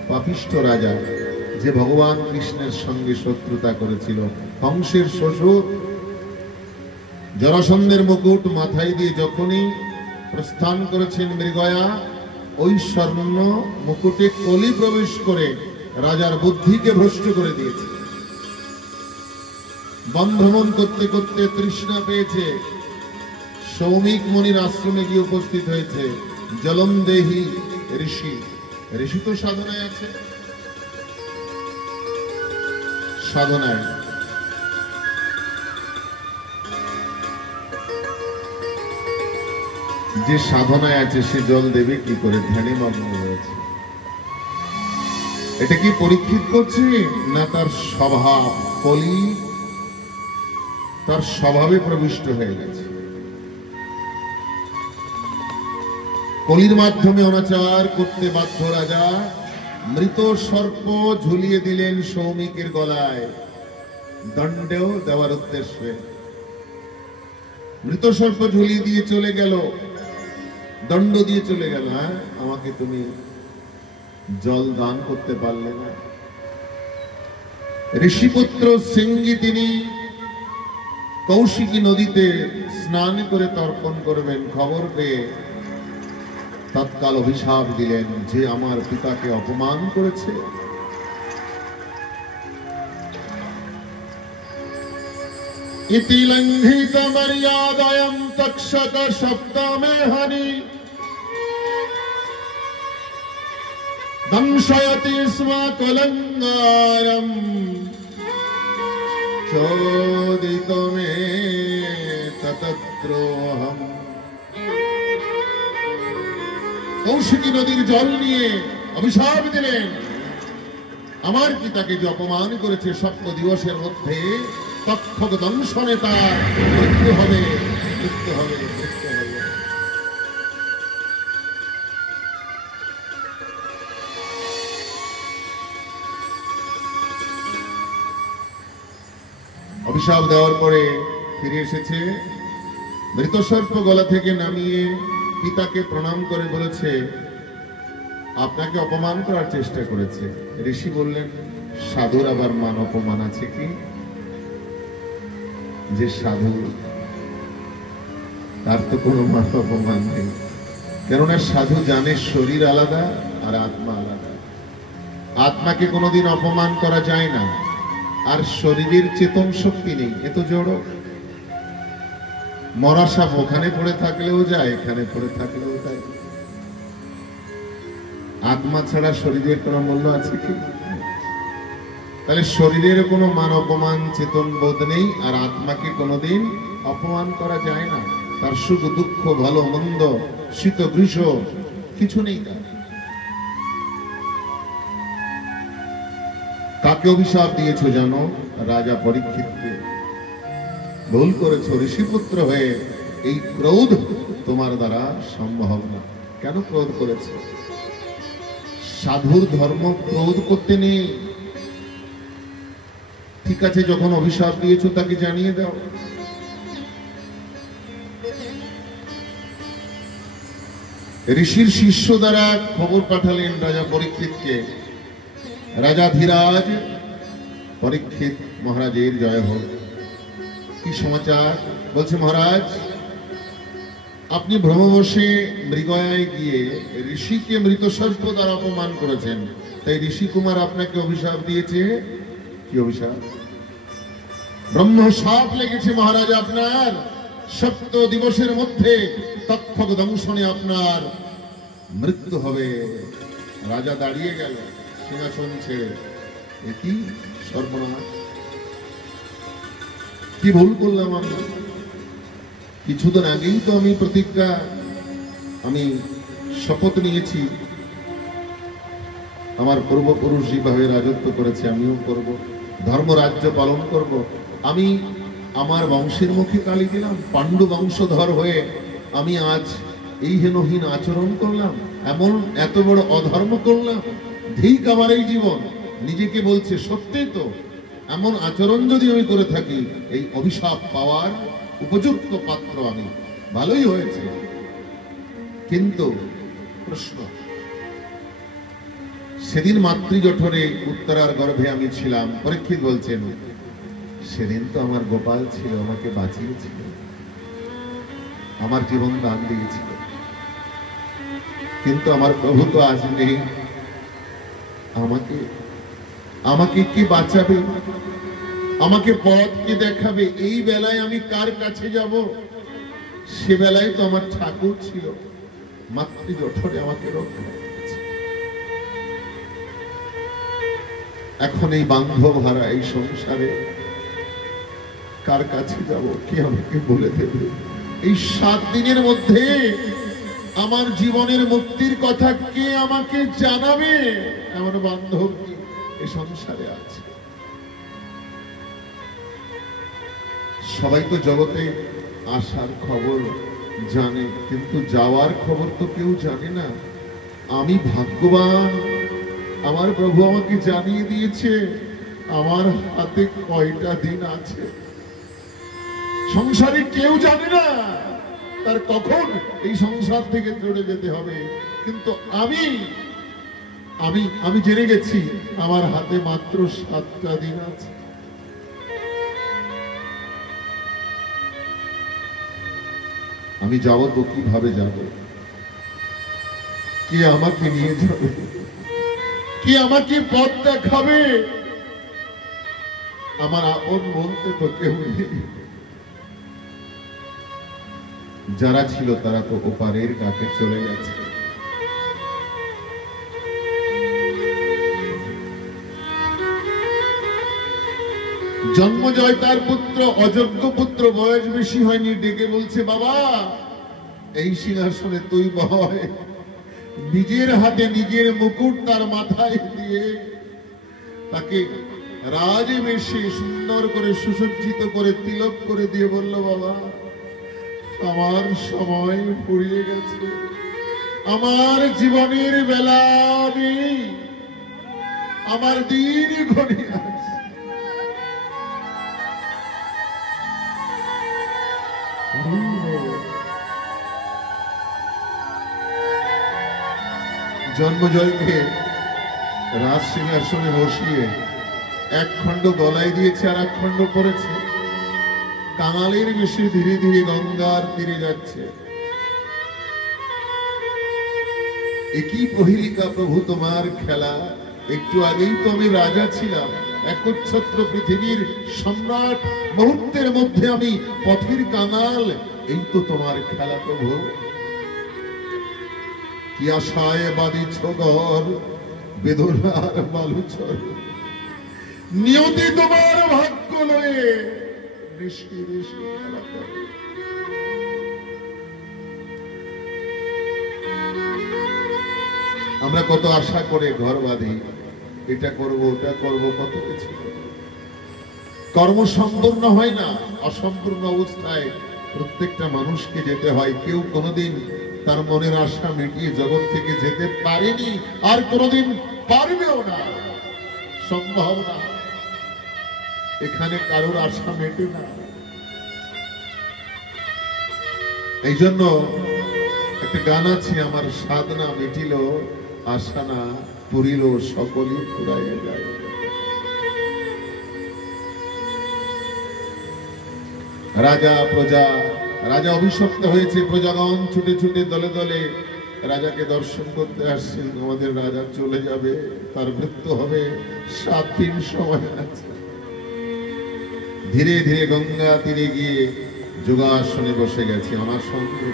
পাপিষ্ঠ রাজা, যে ভগবান কৃষ্ণের সঙ্গে শত্রুতা করেছিল, কংসের শ্বশুর। জরাসন্ধের মুকুট মাথায় দিয়ে যখনই প্রস্থান করেছেন মৃগয়া, ওই স্বর্ণ মুকুটে কলি প্রবেশ করে রাজার বুদ্ধিকে ভ্রষ্ট করে দিয়েছে। বনভ্রমণ করতে করতে তৃষ্ণা পেয়েছে, সৌমিক মুনির আশ্রমে গিয়ে উপস্থিত হয়েছে। জলম দেহি ঋষি, ঋষি তো সাধনায় আছে, সাধনায়। যে সাধনায় আছে সে জল দেবে কি করে? ধ্যানে মগ্ন রয়েছে। এটা কি পরীক্ষিত করছে না তার স্বভাব? কলি তার স্বভাবে প্রবিষ্ট হয়ে গেছে। কলির মাধ্যমে অনাচার করতে বাধ্য রাজা মৃত সর্প ঝুলিয়ে দিলেন সৌমিকের গলায়, দণ্ডেও দেওয়ার উদ্দেশ্যে। মৃত সর্প ঝুলিয়ে দিয়ে চলে গেল, দণ্ড দিয়ে চলে গেল। হ্যাঁ, আমাকে তুমি জল দান করতে পারলে না। ঋষিপুত্র সিংহী তিনি কৌশিকী নদীতে স্নান করে তর্পণ করবেন, খবর পেয়ে তৎকাল অভিশাপ দিলেন যে আমার পিতাকে অপমান করেছে। ইতি লঙ্ঘিত মর্যাদায়াম তক্ষক সপ্তমে হানি দংশয়তি স্ম কুলঙ্গারম চোদিত মে ততদ্রোহম। কৌশিকী নদীর জল নিয়ে অভিশাপ দিলেন, আমার পিতাকে যে অপমান করেছে সপ্ত দিবসের মধ্যে তক্ষক দংশনে তার মৃত্যু হবে, মৃত্যু হবে, মৃত্যু হবে। অভিশাপ দেওয়ার পরে ফিরে এসেছে, মৃত সর্প গলা থেকে নামিয়ে পিতাকে প্রণাম করে বলেছে আপনাকে অপমান করার চেষ্টা করেছে। ঋষি বললেন সাধুর আবার মান অপমান আছে কি? যে সাধু তার তো কোনো মান অপমান নেই, কেননা সাধু জানে শরীর আলাদা আর আত্মা আলাদা। আত্মাকে কোনোদিন অপমান করা যায় না, আর শরীরের চেতন শক্তি নেই, এ তো জড়। মরা সাপ ওখানে পড়ে থাকলেও যায়, এখানে পড়ে থাকলেও যায়। আত্মা ছাড়া শরীরের কোনো মূল্য আছে কি? তাহলে শরীরের কোনো মান অপমান চেতন বোধ নেই, আর আত্মাকে কোনোদিন অপমান করা যায় না। তার সুখ দুঃখ ভালো মন্দ শীত গ্রীষ্ম কিছু নেই তার। কাকে অভিশাপ দিয়েছো জানো? রাজা পরীক্ষিতকে। ভুল করেছো, ঋষিপুত্র হয়ে এই ক্রোধ তোমার দ্বারা সম্ভব না। কেন ক্রোধ করেছে? সাধুর ধর্ম ক্রোধ করতে নেই। ঠিক আছে, যখন অভিশাপ দিয়েছো তাকে জানিয়ে দাও। ঋষির শিষ্য দ্বারা খবর পাঠালেন রাজা পরীক্ষিতকে, রাজা ধীরাজ পরীক্ষিত মহারাজের জয় হোক। কি সমাচার? বলছে মহারাজ আপনি ভ্রমবশে মৃগয়ায় গিয়ে ঋষিকে মৃত সর্প দ্বারা অপমান করেছেন, তাই ঋষি কুমার আপনাকে অভিশাপ দিয়েছে। কি অভিশাপ? ব্রহ্ম শাপ লেগেছে মহারাজ আপনার, সপ্ত দিবসের মধ্যে তক্ষক দংশনে আপনার মৃত্যু হবে। রাজা দাঁড়িয়ে গেল সিংহাসন ছেড়ে। কি সর্বনাশ, কি ভুল করলাম আমি? কিছুদিন আগেই তো আমি প্রতিজ্ঞা, আমি শপথ নিয়েছি আমার পূর্বপুরুষ যেভাবে রাজত্ব করেছে আমিও করব, ধর্ম রাজ্য পালন করব। আমি আমার বংশের মুখে কালি দিলাম, পাণ্ডু বংশধর হয়ে আমি আজ এই হেনহীন আচরণ করলাম, এমন এত বড় অধর্ম করলাম। ঠিক আমার এই জীবন নিজেকে বলছে সত্যি তো, এমন আচরণ যদি আমি করে থাকি এই অভিশাপ পাওয়ার উপযুক্ত পাত্র আমি। ভালোই হয়েছে, কিন্তু প্রশ্ন, সেদিন মাতৃজঠরে উত্তরার গর্ভে আমি ছিলাম। পরীক্ষিত বলছেন সেদিন তো আমার গোপাল ছিল, আমাকে বাঁচিয়েছিল, আমার জীবন দান দিয়েছিল, কিন্তু আমার প্রভু তো আজ নেই। আমাকে আমাকে কি বাঁচাবে? আমাকে পথ কি দেখাবে? এই বেলায় আমি কার কাছে যাব? সে বেলায় তো আমার ঠাকুর ছিল, মাতৃজঠরে আমাকে রক্ষা করেছে। এখন এই বান্ধব হারা এই সংসারে কার কাছে যাব, কে আমাকে বলে দেবে? এই 7 দিনের মধ্যে আমার জীবনের মুক্তির কথা কে আমাকে জানাবে? আমার বান্ধব কি এই সংসারে আছে? সবাই তো জগতে আসার খবর জানে, কিন্তু যাওয়ার খবর তো কেউ জানে না। আমি ভাগ্যবান, আমার প্রভু আমাকে জানিয়ে দিয়েছে আমার হাতে কয়টা দিন আছে। সংসারে কেউ জানে না তার কখন এই সংসার থেকে চলে যেতে হবে, কিন্তু আমি আমি আমি জেনে গেছি আমার হাতে মাত্র 7টা দিন আছে। আমি যাব তো কিভাবে যাব? কে আমাকে নিয়ে যাবে? কে আমাকে পথ দেখাবে? আমার আপন বলতে তো কেউ নেই। যারা ছিল তারা তো ওপারের কাছে চলে গেছে। জন্মজয় তার পুত্র, অযোগ্য পুত্র, বয়স বেশি হয়নি, ডেকে বলছে, বাবা এই সিংহাসনে তুই বয়। নিজের হাতে নিজের মুকুট তার মাথায় দিয়ে তাকে রাজবেশে সুন্দর করে সুসজ্জিত করে তিলক করে দিয়ে বলল, বাবা আমার সময় ফুরিয়ে গেছে, আমার জীবনের বেলা নেই, আমার দিন ঘনিয়ে আসছে। জন্মজয়কে রাজ সিংহাসনে বসিয়ে 1 খণ্ড গলায় দিয়েছে আর 1 খণ্ড পড়েছে। কাঙালের বেশে ধীরে ধীরে গঙ্গার তীরে যাচ্ছে। একই প্রহেলিকা প্রভু তোমার খেলা। একটু আগেই তো আমি রাজা ছিলাম, একচ্ছত্র পৃথিবীর সম্রাট, মুহূর্তের মধ্যে আমি পথের কাঙাল। এই তো তোমার খেলা প্রভু। কি আশায় বাঁধিছ ঘর বেদনার বালুচর, নিয়তি তোমার ভাগ্য লয়ে ঋষি ঋষি খেলা করে। আমরা কত আশা করে ঘর বাঁধি, এটা করব ওটা করব, কত কিছু। কর্ম সম্পূর্ণ হয় না, অসম্পূর্ণ অবস্থায় প্রত্যেকটা মানুষকে যেতে হয়। কেউ কোনোদিন তার মনের আশা মিটিয়ে জগৎ থেকে যেতে পারেনি, আর কোনোদিন পারবেও না, সম্ভব না। এখানে কারোর আশা মেটে না। এই জন্য একটা গান আছে, আমার সাধনা মিটিল আশা না পুরিল সকলই ফুরাইয়া যায়। রাজা প্রজা, রাজা অভিশপ্ত হয়েছে, প্রজাগণ ছুটে ছুটে দলে দলে রাজাকে দর্শন করতে আসছেন। আমাদের রাজা চলে যাবে, তার মৃত্যু হবে, 7 দিন সময় আছে। ধীরে ধীরে গঙ্গা তীরে গিয়ে যোগাসনে বসে গেছে। আমার সঙ্গে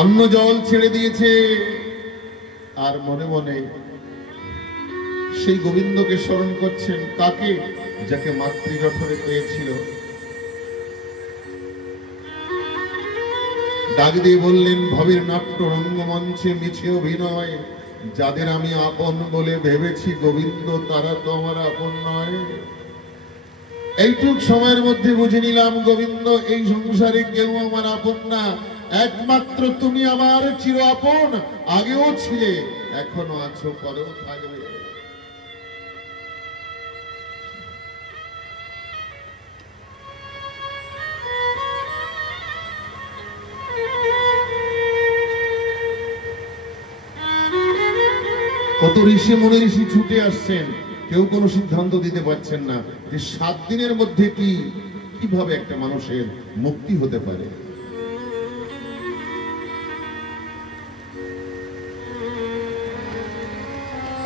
অন্ন জল ছেড়ে দিয়েছে, আর মনে মনে সেই গোবিন্দকে স্মরণ করছেন। কাকে? যাকে মাতৃজঠরে পেয়েছিল। ডাক দিয়ে বললেন, ভবের নাট্য রঙ্গমঞ্চে মিছে অভিনয়, যাদের আমি আপন বলে ভেবেছি গোবিন্দ, তারা তো আমার আপন নয়। এইটুক সময়ের মধ্যে বুঝে নিলাম গোবিন্দ, এই সংসারে কেউ আমার আপন না, একমাত্র তুমি আমার চির আপন। আগেও ছিলে, এখনো আছো, পরেও থাকবে। কত ঋষি মুনি ঋষি ছুটে আসছেন, কেউ কোনো সিদ্ধান্ত দিতে পারছেন না যে 7 দিনের মধ্যে কিভাবে একটা মানুষের মুক্তি হতে পারে।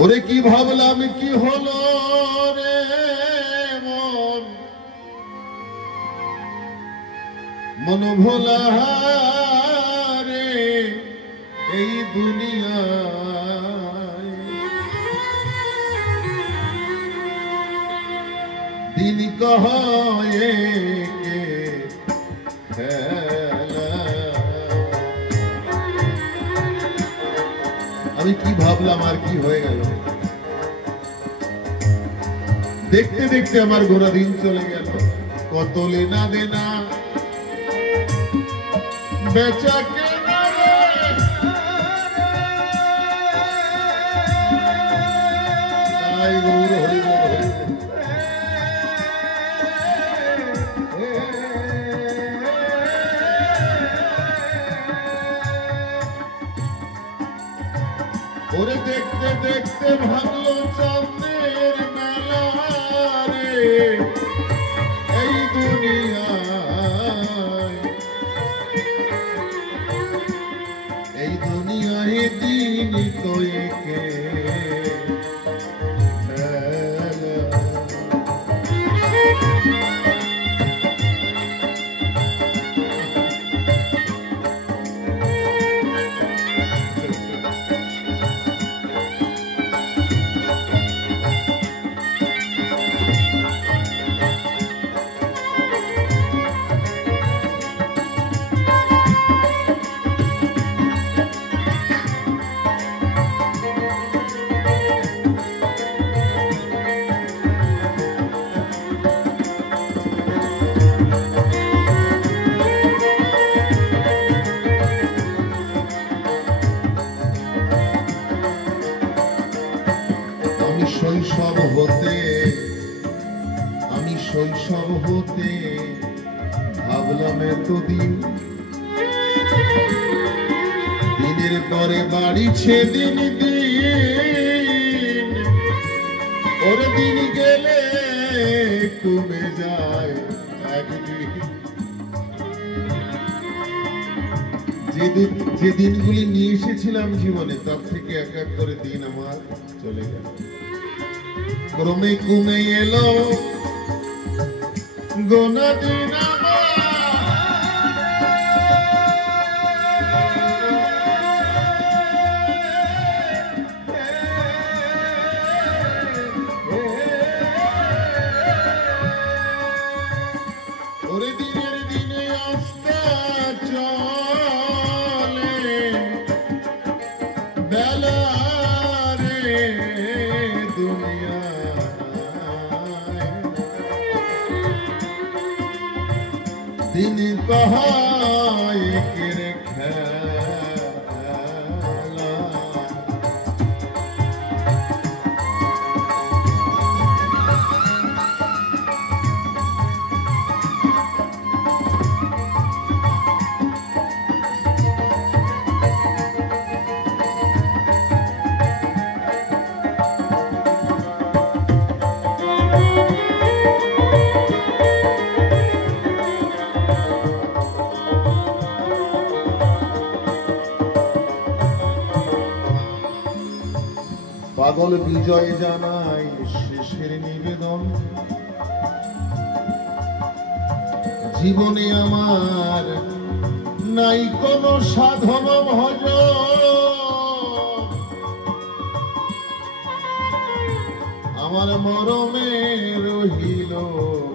ওরে কি ভাবলাম কি হলো রে মন, মন ভোলা রে এই দুনিয়া। কহে কে খেলা। আমি কি ভাবলাম আর কি হয়ে গেল। দেখতে দেখতে আমার গোটা দিন চলে গেল। কত লেনা দেনা বেচা কেনা রে, তাই গৌর হরি বল। ওরে দেখতে দেখতে ভাঙলো চাঁদের মেলা রে এই দুনিয়ায়। এই দুনিয়ায় দিন কয়েকে আমি শৈশব হতে ভাবলাম এতদিন, দিনের পরে বাড়িছে দিন দিন। ওর দিন গেলে কমে যায় একদিন। যে দিনগুলি নিয়ে এসেছিলাম জীবনে তার থেকে এক এক করে দিন আমার চলে গেল। ক্রমে কমে এলো গোনা দিন ওরে দিনের দিনে আস্তা চলে বেলা রে দুনিয়া। দিন কহায় কে রে খেলা। পাগল বিজয় জানাই শেষের নিবেদন। জীবনে আমার নাই কোনো সাধন ভজ, আমার মরমে রহিল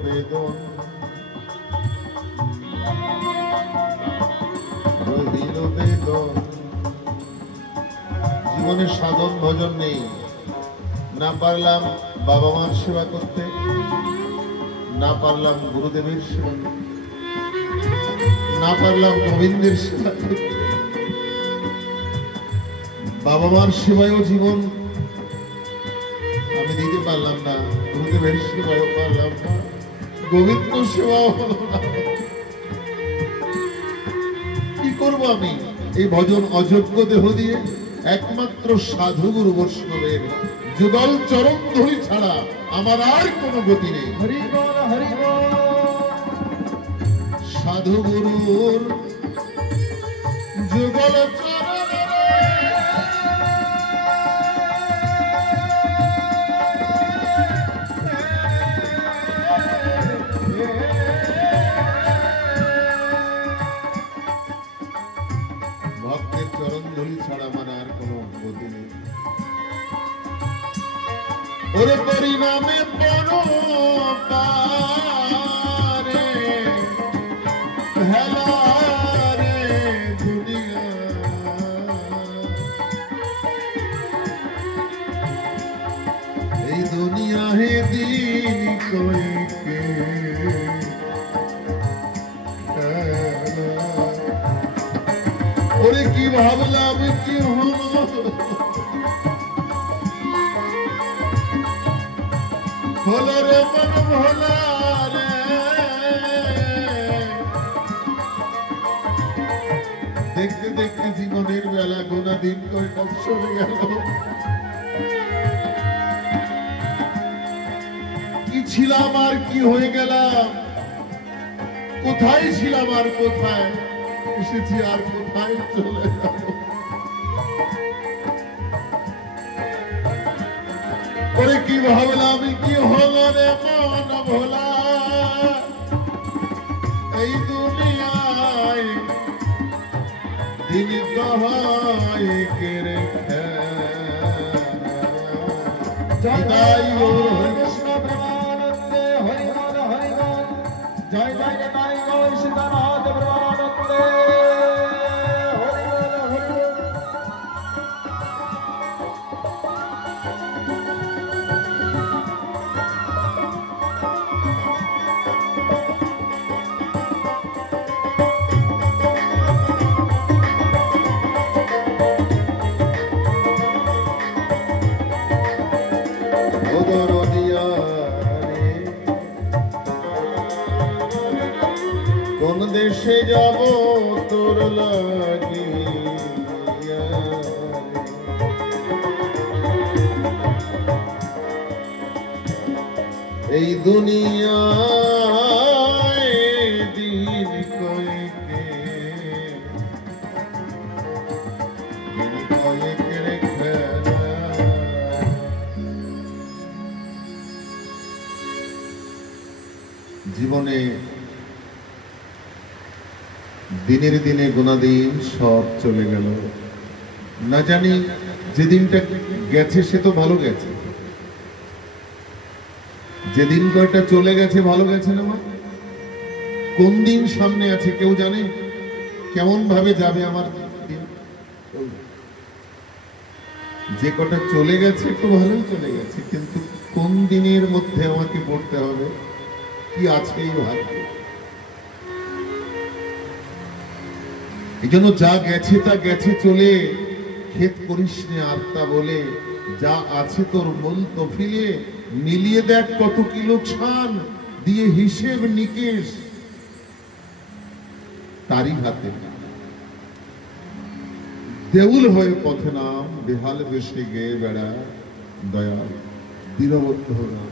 বেদন। রহিল বেদন। জীবনে সাধন ভজন নেই। না পারলাম বাবা মার সেবা করতে, না পারলাম গুরুদেবের সেবা করতে, না পারলাম গোবিন্দের সেবা করতে। বাবা মার সেবায়ও জীবন আমি দিতে পারলাম না, গুরুদেবের সেবাও পারলাম না, গোবিন্দ সেবাও হলো না। কি করব আমি এই ভজন অযোগ্য দেহ দিয়ে? একমাত্র সাধু গুরু বৈষ্ণবের যুগল চরণ ধরি ছাড়া আমার আর কোনো গতি নেই। হরি বল হরি বল। সাধু গুরুর যুগল চরণ ভক্তের চরণ ধরি ছাড়া আমার আর কোনো গতি নেই। ওরে পরিণামে পর रे दुनिया এই দুনিয়া হে দিন কয়েকে ওরে কি ভাবলাম কি হলো হলো রে মন ভোলা রে দেখতে দেখতে জীবনের বেলা গোনা দিন কয়টা চলে গেল কি ছিলাম আর কি হয়ে গেলাম কোথায় ছিলাম আর কোথায় এসেছি আর কোথায় চলে যাব ওরে কি ভাবলাম কি হলো রে মন ভোলা এই দুনিয়ায় দিন কহায় কে রেখে জয় কৃষ্ণ প্রেমানন্দে হরি বল জয় জয় জয় গৌর সীতানাথ প্রেমানন্দে হরি বল কোন দেশে যাব তোর লাগিয়া এই দুনিয়ায় দিন কয়েকে রেখে জীবনে দিনের দিনে গুণাদিন সব চলে গেল না জানি যেদিনটা গেছে সে তো ভালো গেছে যেদিন কয়টা চলে গেছে ভালো গেছে না মা কোন দিন সামনে আছে কেউ জানে কেমন ভাবে যাবে আমার দিন যে কটা চলে গেছে একটু ভালোই চলে গেছে কিন্তু কোন দিনের মধ্যে আমাকে পড়তে হবে কি আজকেই ভাববে এই জন্য যা গেছে তা গেছে চলে খেত করিস নে আত্মা বলে যা আছে তোর মূল তফিলে মিলিয়ে দেখ কত কি লোকসান দিয়ে হিসেব নিকেশ তারই হাতে দেউল হয়ে পথে নাম বেহাল বেশে গেয়ে বেড়া দয়াল দীনবদ্ধ নাম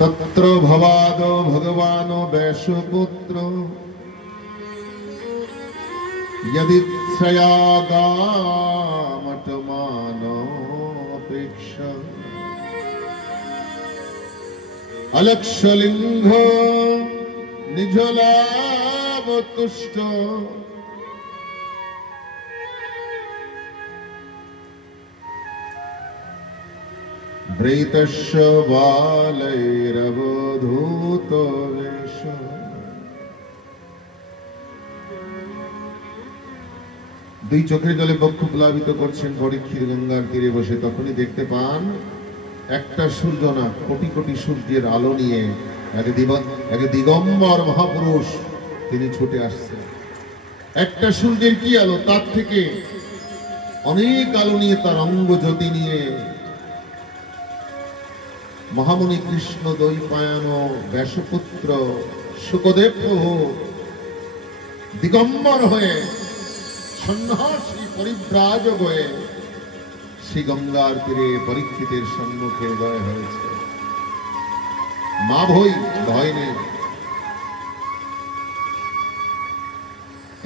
তত্র ভবাদ ভগবান ব্যাসপুত্র यदिच्छया गामटमानोपेक्षा अलक्षलिंग निजलावतुष्ट ब्रैतस्य बालैरवधूतो वेश দুই চোখের জলে বক্ষ প্লাবিত করছেন পরীক্ষিত গঙ্গার তীরে বসে তখনই দেখতে পান একটা সূর্য না কোটি কোটি সূর্যের আলো নিয়ে এক দিগম্বর মহাপুরুষ তিনি ছুটে আসছেন একটা সূর্যের কি আলো তার থেকে অনেক আলো নিয়ে তার অঙ্গ জ্যোতি নিয়ে মহামুনি কৃষ্ণ দ্বৈপায়ন ব্যাসপুত্র শুকদেব প্রভু দিগম্বর হয়ে সন্ন্যাসী পরিব্রাজক হয়ে শ্রী গঙ্গার তীরে পরীক্ষিতের সম্মুখে উদয় হয়েছে মা ভয় নেই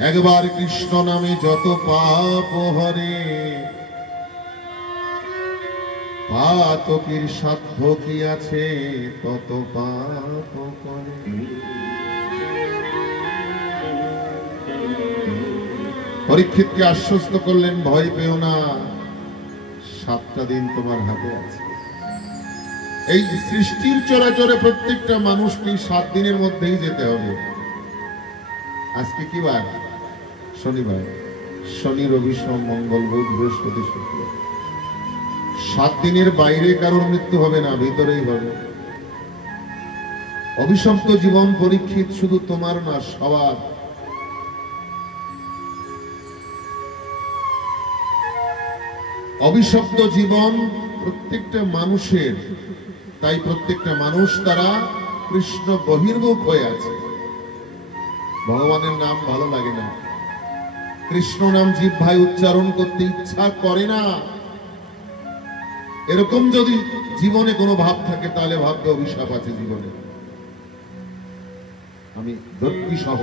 একবার কৃষ্ণ নামে যত পাপ হরে পাতকের সাধ্য কি আছে তত পাপ করে পরীক্ষিতকে আশ্বস্ত করলেন ভয় পেও না 7টা দিন তোমার হাতে আছে এই সৃষ্টির চরাচরে প্রত্যেকটা মানুষকে 7 দিনের মধ্যেই যেতে হবে। আজকে কি বার? শনিবার। শনি, রবি, সোম, মঙ্গল, বুধ, বৃহস্পতি, শুক্র। 7 দিনের বাইরে কারোর মৃত্যু হবে না, ভিতরেই হবে। অভিশপ্ত জীবন পরীক্ষিত শুধু তোমার না, সবার। অভিশপ্ত জীবন প্রত্যেকটা মানুষের। তাই প্রত্যেকটা মানুষ তারা কৃষ্ণ বহির্মুখ হয়ে আছে। ভগবানের নাম ভালো লাগে না, কৃষ্ণ নাম জিহ্বায় উচ্চারণ করতে ইচ্ছা করে না। এরকম যদি জীবনে কোনো ভাব থাকে তাহলে ভাববে অভিশাপ আছে জীবনে। আমি দর্পি সহ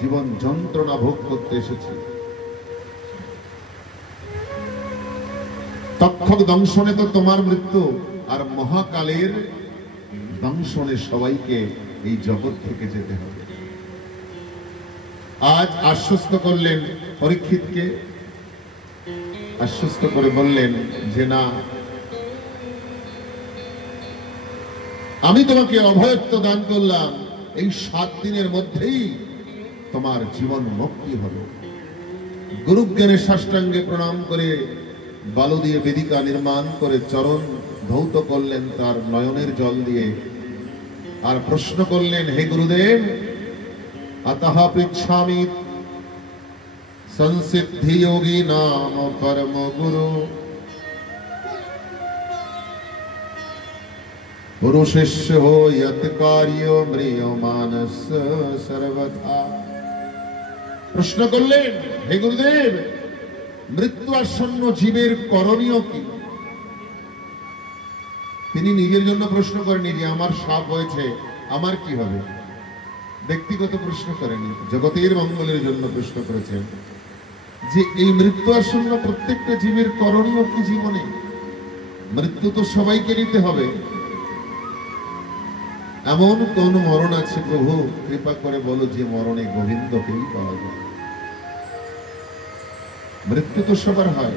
জীবন যন্ত্রণা ভোগ করতে এসেছি। তক্ষক দংশনে তো তোমার মৃত্যু, আর মহাকালের দংশনে সবাইকে এই জগৎ থেকে যেতে হবে। আজ আশ্বস্ত করলেন পরীক্ষিতকে, আশ্বস্ত করে বললেন যে না, আমি তোমাকে অভয়ত্ব দান করলাম, এই 7 দিনের মধ্যেই তোমার জীবন মুক্তি হবে। গুরুজ্ঞানের সাষ্টাঙ্গে প্রণাম করে বালু দিয়ে বেদিকা নির্মাণ করে চরণ ধৌত করলেন তার নয়নের জল দিয়ে, আর প্রশ্ন করলেন, হে গুরুদেব, अतः पृच्छामि संसिद्धि योगी नाम परम गुरु गुरु शिष्य हो यत कार्य म्रिय मानस सर्वथा। प्रश्न করলেন, হে গুরুদেব, মৃত্যু আসন্ন জীবের করণীয় কি? তিনি নিজের জন্য প্রশ্ন করেননি যে আমার সাপ হয়েছে, আমার কি হবে। ব্যক্তিগত প্রশ্ন করেনি, জগতের মঙ্গলের জন্য প্রশ্ন করেছেন যে এই মৃত্যু আসন্ন প্রত্যেকটা জীবের করণীয় কি জীবনে। মৃত্যু তো সবাইকে নিতে হবে। এমন কোন মরণ আছে প্রভু, কৃপা করে বলো যে মরণে গোবিন্দকেই পাওয়া যায়। মৃত্যু তো সবার হয়,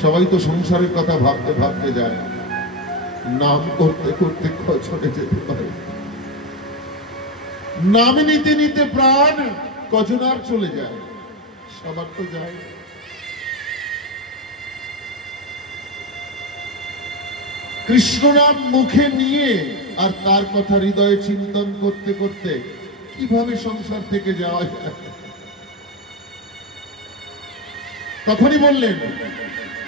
সবাই তো সংসারের কথা ভাবতে ভাবতে যায়, নাম করতে করতে ছড়ে যেতে পারে। নাম নিতে নিতে প্রাণ কজনার চলে যায়, সবার তো যায়। কৃষ্ণ নাম মুখে নিয়ে আর তার কথা হৃদয়ে চিন্তন করতে করতে কিভাবে সংসার থেকে যাওয়া যায়। তখনই বললেন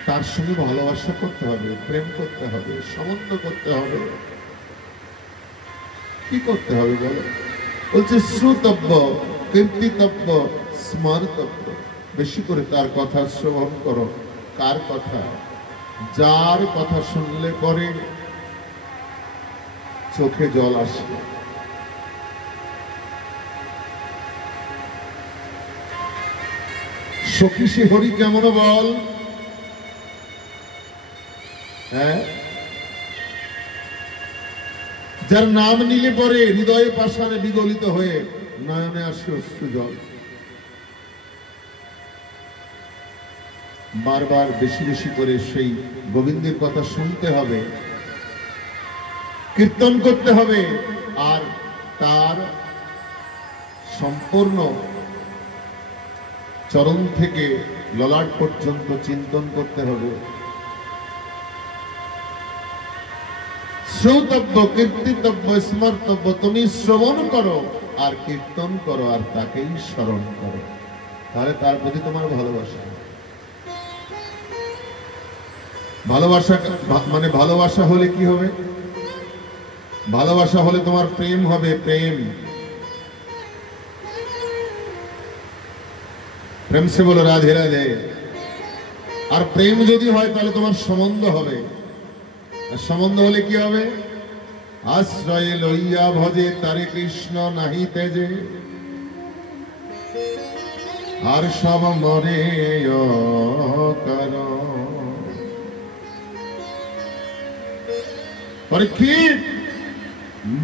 তার সঙ্গে ভালোবাসা করতে হবে, প্রেম করতে হবে, সম্বন্ধ করতে হবে। কি করতে হবে বলো? বলছে শ্রুতব্য, কীর্তিতব্য, স্মরতব্য। বেশি করে তার কথা শ্রবণ করো। কার কথা? যার কথা শুনলে পরে চোখে জল আসে। সখী সে হরি কেমন বল? হ্যাঁ, যার নাম নিলে পরে হৃদয়ে পাষাণে বিগলিত হয়ে নয়নে আসে অশ্রু জল। বারবার বেশি বেশি করে সেই গোবিন্দের কথা শুনতে হবে, কীর্তন করতে হবে, আর তার সম্পূর্ণ চরণ থেকে ললাট পর্যন্ত চিন্তন করতে হবে। শ্রৌতব্য, কীর্তিতব্য, স্মর্তব্য। তুমি শ্রবণ করো আর কীর্তন করো আর তাকেই স্মরণ করো, তাহলে তার প্রতি তোমার ভালোবাসা। ভালোবাসা মানে ভালোবাসা হলে কি হবে? ভালোবাসা হলে তোমার প্রেম হবে। প্রেম, প্রেম সে বলো রাধে রাধে। আর প্রেম যদি হয় তাহলে তোমার সম্বন্ধ হবে। আর সম্বন্ধ হলে কি হবে? আশ্রয় লইয়া ভজে তারে কৃষ্ণ নাহি তেজে, আর সব মরে কর। পরীক্ষিত,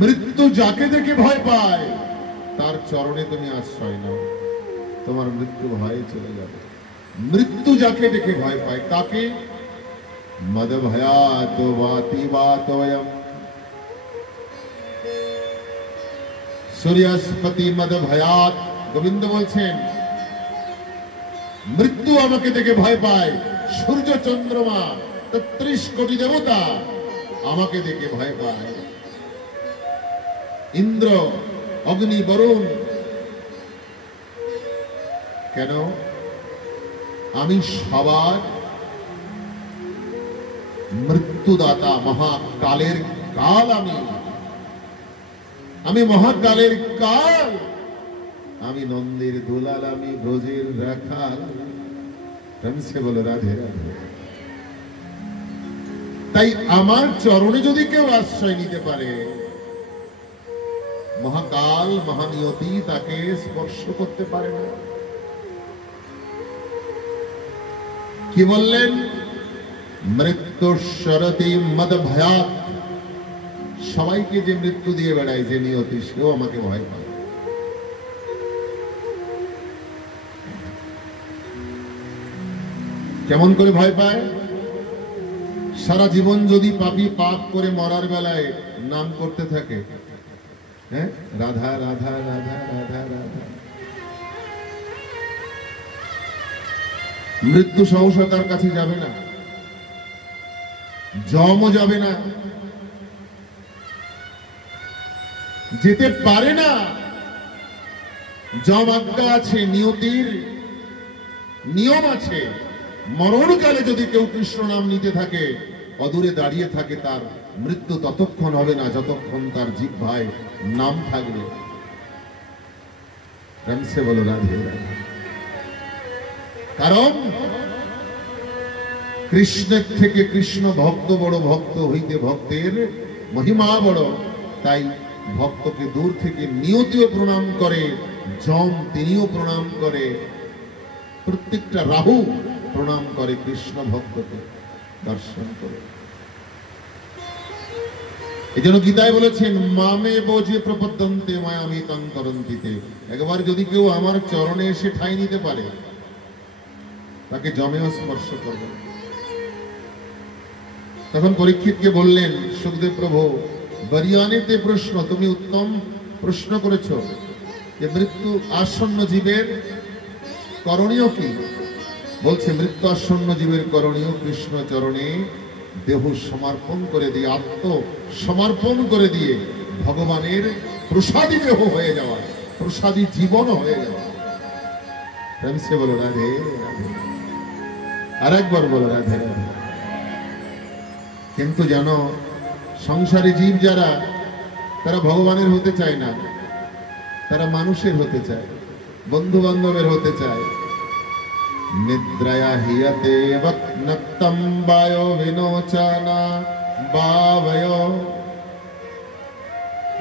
মৃত্যু যাকে দেখে ভয় পায় তার চরণে তুমি আশ্রয় নাও, তোমার মৃত্যু ভয়ে চলে যাবে। মৃত্যু যাকে দেখে ভয় পায়, কাকে? मद भयात वाति वातोयम सूर्यस्पति मद भयात गोविंद বলছেন মৃত্যু আমাকে দেখে ভয় পায় সূর্য চন্দ্রমা ৩৩ কোটি দেবতা আমাকে দেখে ভয় পায় ইন্দ্র অগ্নি বরুণ কেন আমি সবার মৃত্যুদাতা মহাকালের কাল আমি মহাকালের কাল আমি নন্দের দোলাল আমি ব্রজের রাখাল প্রেমসে বলে রাধে রাধে তাই আমার চরণে যদি কেউ আশ্রয় নিতে পারে মহাকাল মহানিয়তি তাকে স্পর্শ করতে পারে না কি বললেন মৃত্যু শরতি মদ ভয়াত সবাইকে যে মৃত্যু দিয়ে বেড়ায় যে নিয়তি সেও আমাকে ভয় পায় কেমন করে ভয় পায় সারা জীবন যদি পাপী পাপ করে মরার বেলায় নাম করতে থাকে হ্যাঁ রাধা রাধা রাধা রাধা রাধা মৃত্যু সহসা তার কাছে যাবে না যমও যাবে না যেতে পারে না যম আজ্ঞা আছে নিয়তির নিয়ম আছে মরণকালে যদি কেউ কৃষ্ণ নাম নিতে থাকে অদূরে দাঁড়িয়ে থাকে তার মৃত্যু ততক্ষণ হবে না যতক্ষণ তার জিহ্বায় নাম থাকবে প্রেমসে বলো রাধে রাধে কারণ কৃষ্ণের থেকে কৃষ্ণ ভক্ত বড় ভক্ত হইতে ভক্তের মহিমা বড় তাই ভক্তকে দূর থেকে নিয়তিও প্রণাম করে যম তিনিও প্রণাম করে প্রত্যেকটা রাহু প্রণাম করে কৃষ্ণ ভক্তকে দর্শন করে এই জন্য গীতায় বলেছেন মামে বোঝে প্রপদ্যন্তে মায়ামি তং করন্তিতে একবার যদি কেউ আমার চরণে এসে ঠাঁই নিতে পারে তাকে জমেও স্পর্শ করবে তখন পরীক্ষিতকে বললেন সুখদেব প্রভু বরিয়ানেতে প্রশ্ন তুমি উত্তম প্রশ্ন করেছো যে মৃত্যু আসন্ন জীবের করণীয় কি বলছে মৃত্যু আসন্ন জীবের করণীয় কৃষ্ণ চরণে দেহ সমর্পণ করে দিয়ে আত্ম সমর্পণ করে দিয়ে ভগবানের প্রসাদী দেহ হয়ে যাওয়া প্রসাদী জীবন হয়ে যাওয়া প্রেমসে বলো রাধে রাধে আর একবার বলো রাধে রাধে কিন্তু জানো সংসারী জীব যারা তারা ভগবানের হতে চায় না তারা মানুষের হতে চায় বন্ধু বান্ধবের হতে চায় নিদ্রায়া হিয়তে বক্নক্তম বায়ো বিনোচানা বাবয়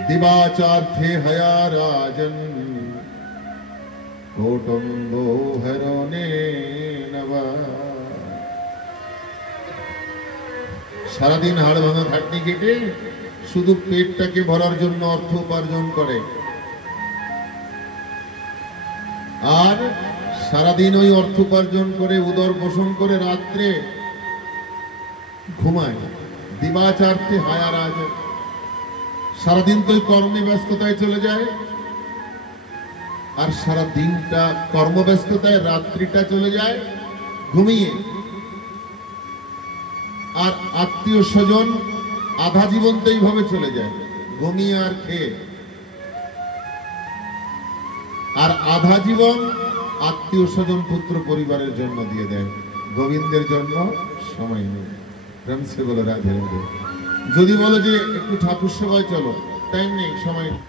দিবাচার্থে হয়া রাজন কৌটুম্বো হরণে নবা সারাদিন হাড় ভাঙা খাটনি কেটে শুধু পেটটাকে ভরার জন্য অর্থ উপার্জন করে আর সারাদিন ওই অর্থ উপার্জন করে উদর পোষণ করে রাত্রে ঘুমায় দিবাচার্থে হায়া রাজ সারাদিন তো ওই কর্মে ব্যস্ততায় চলে যায় আর সারা দিনটা কর্মব্যস্ততায় রাত্রিটা চলে যায় ঘুমিয়ে আর আত্মীয় স্বজন আধা জীবন তো এইভাবে চলে যায় ঘুমিয়ে আর খেয়ে আর আধা জীবন আত্মীয় স্বজন পুত্র পরিবারের জন্য দিয়ে দেয় গোবিন্দের জন্য সময় নেই প্রেমসে বলো রাধে রাধে যদি বলো যে একটু ঠাকুর সেবায় চলো টাইম নেই সময় নেই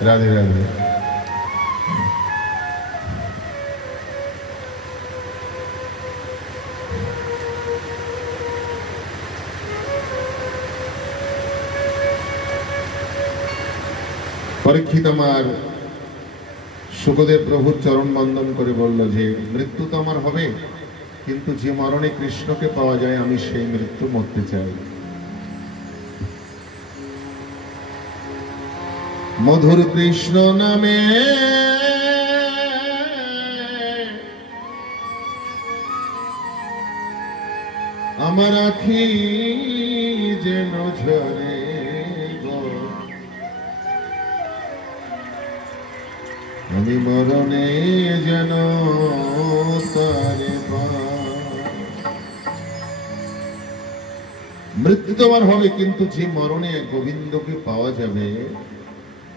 রাধে রাধে পরীক্ষিত আমার সুখদেব প্রভুর চরণ বন্দন করে বলল যে মৃত্যু তো আমার হবে কিন্তু যে মরণে কৃষ্ণকে পাওয়া যায় আমি সেই মৃত্যু মরতে চাই মধুর কৃষ্ণ নামে আমার আখি যেন ঝরে গো, আমি মরণে যেন তারে মৃত্যু তো আমার হবে, কিন্তু যে মরণে গোবিন্দকে পাওয়া যাবে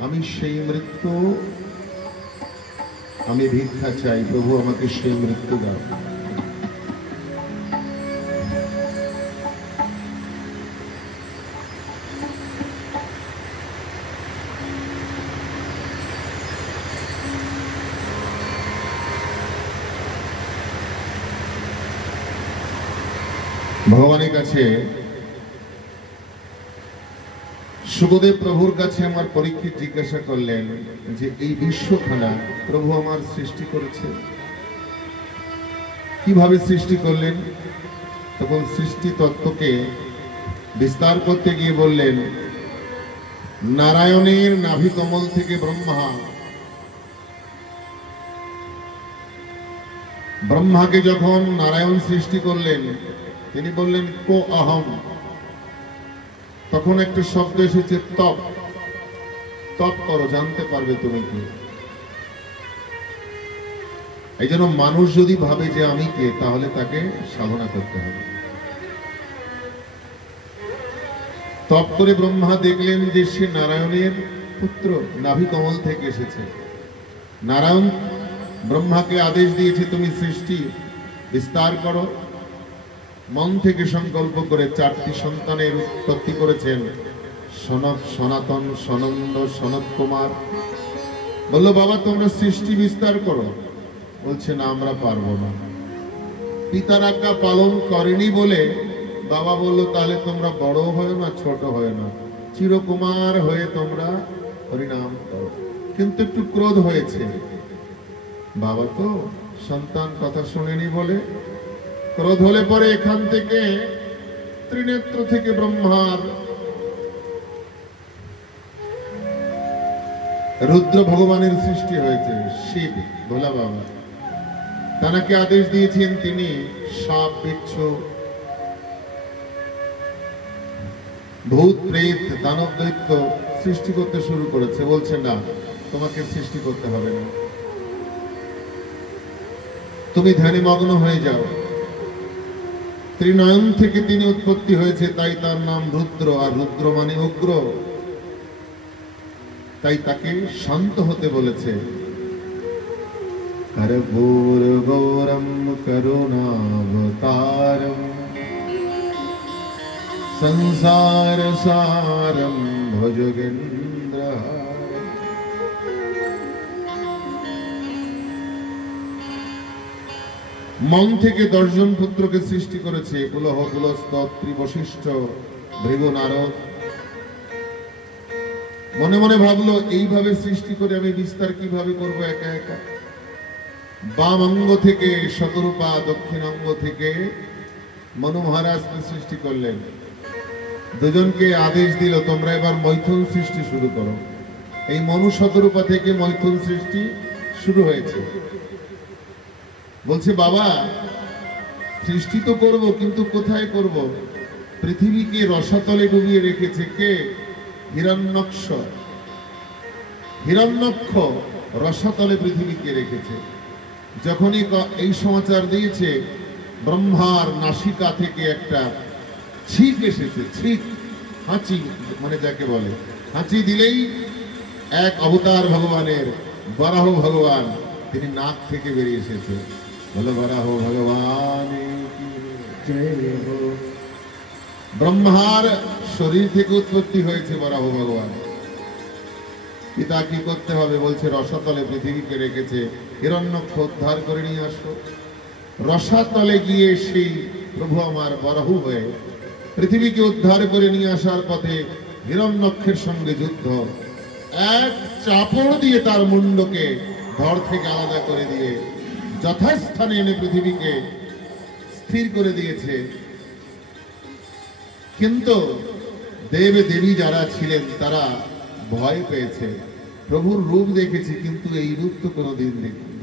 আমি সেই মৃত্যু আমি ভিক্ষা চাই, প্রভু আমাকে সেই মৃত্যু দাও। ভগবানের কাছে সুখদেব প্রভুর কাছে আমার পরীক্ষিত জিজ্ঞাসা করলেন যে এই বিশ্বখানা প্রভু আমার সৃষ্টি করেছে, কিভাবে সৃষ্টি করলেন? তখন সৃষ্টি তত্ত্বকে বিস্তার করতে গিয়ে বললেন, নারায়ণের নাভি কমল থেকে ব্রহ্মাকে যখন নারায়ণ সৃষ্টি করলেন, তিনি বললেন কো অহম। তখন একটা শব্দ এসেছে তপ, তপ করো, জানতে পারবে তুমি কি। এই জন্য মানুষ যদি ভাবে যে আমি কে, তাহলে তাকে সাধনা করতে হবে। তপ করে ব্রহ্মা দেখলেন যে সে নারায়ণের পুত্র, নাভি কমল থেকে এসেছে। নারায়ণ ব্রহ্মাকে আদেশ দিয়েছে তুমি সৃষ্টি বিস্তার করো। মন থেকে সংকল্প করে 4টি সন্তানের উৎপত্তি করেছেন, সনক, সনাতন, সনন্দ, সনত কুমার। বললো বাবা তোমরা সৃষ্টি বিস্তার করো। বলছে না, আমরা পারবো না। পিতার আজ্ঞা পালন করেনি বলে বাবা বললো তাহলে তোমরা বড় হয় না, ছোট হয় না, চিরকুমার হয়ে তোমরা হরিনাম করো। কিন্তু একটু ক্রোধ হয়েছে, বাবা তো সন্তান কথা শুনেনি বলে ক্রোধ হলে পরে এখান থেকে ত্রিনেত্র থেকে ব্রহ্মার রুদ্র ভগবানের সৃষ্টি হয়েছে। শিব ভোলা বাবা তাকে আদেশ দিয়েছেন, তিনি সাপ, বিচ্ছু, ভূত, প্রেত, দানব, দৈত্য সৃষ্টি করতে শুরু করেছে। বলছে না, তোমাকে সৃষ্টি করতে হবে না, তুমি ধ্যানে মগ্ন হয়ে যাও। ত্রিনয়ন থেকে তিনি উৎপত্তি হয়েছে, তাই তার নাম রুদ্র, আর রুদ্র মানে উগ্র। তাই তাকে শান্ত হতে বলেছে। কর্পূর গৌরম করুণাবতারম সংসার সারম ভুজগেন্দ্র। মন থেকে 10 জন পুত্রকে সৃষ্টি করেছে, পুলহ, পুলস্ত, ত্রিবশিষ্ঠ, ভৃগু, নারদ। মনে মনে ভাবলো এইভাবে সৃষ্টি করে আমি বিস্তার কিভাবে করব একা একা। বাম অঙ্গ থেকে শতরূপা, দক্ষিণ অঙ্গ থেকে মনু মহারাজকে সৃষ্টি করলেন। দুজনকে আদেশ দিল তোমরা এবার মৈথুন সৃষ্টি শুরু করো। এই মনু শতরূপা থেকে মৈথুন সৃষ্টি শুরু হয়েছে। বলছে বাবা সৃষ্টি তো করব, কিন্তু কোথায় করব? পৃথিবীকে রসাতলে ডুবিয়ে রেখেছে কে? হিরণ্যক্ষ। হিরণ্যক্ষ রসাতলে পৃথিবীকে রেখেছে। যখনই এই সমাচার দিয়েছে, ব্রহ্মার নাসিকা থেকে একটা ছিক এসেছে। ছিক, হাঁচি মানে যাকে বলে, হাঁচি দিলেই এক অবতার ভগবানের, বরাহ ভগবান, তিনি নাক থেকে বেরিয়ে এসেছে। বলো বরাহ ভগবান ব্রহ্মার শরীর থেকে উৎপত্তি হয়েছে বরাহ ভগবান। পিতা কি করতে হবে? বলছে রসাতলে পৃথিবীকে রেখেছে, হিরণ্যক্ষ উদ্ধার করে নিয়ে আসো। রসাতলে গিয়ে সেই প্রভু আমার বরাহু হয়ে পৃথিবীকে উদ্ধার করে নিয়ে আসার পথে হিরণ্যক্ষের সঙ্গে যুদ্ধ। এক চাপড় দিয়ে তার মুন্ডকে ধড় থেকে আলাদা করে দিয়ে যথাস্থানে এনে পৃথিবীকে স্থির করে দিয়েছে। কিন্তু দেব দেবী যারা ছিলেন তারা ভয় পেয়েছে। প্রভুর রূপ দেখেছি, কিন্তু এই রূপ তো কোনোদিন দেখিনি।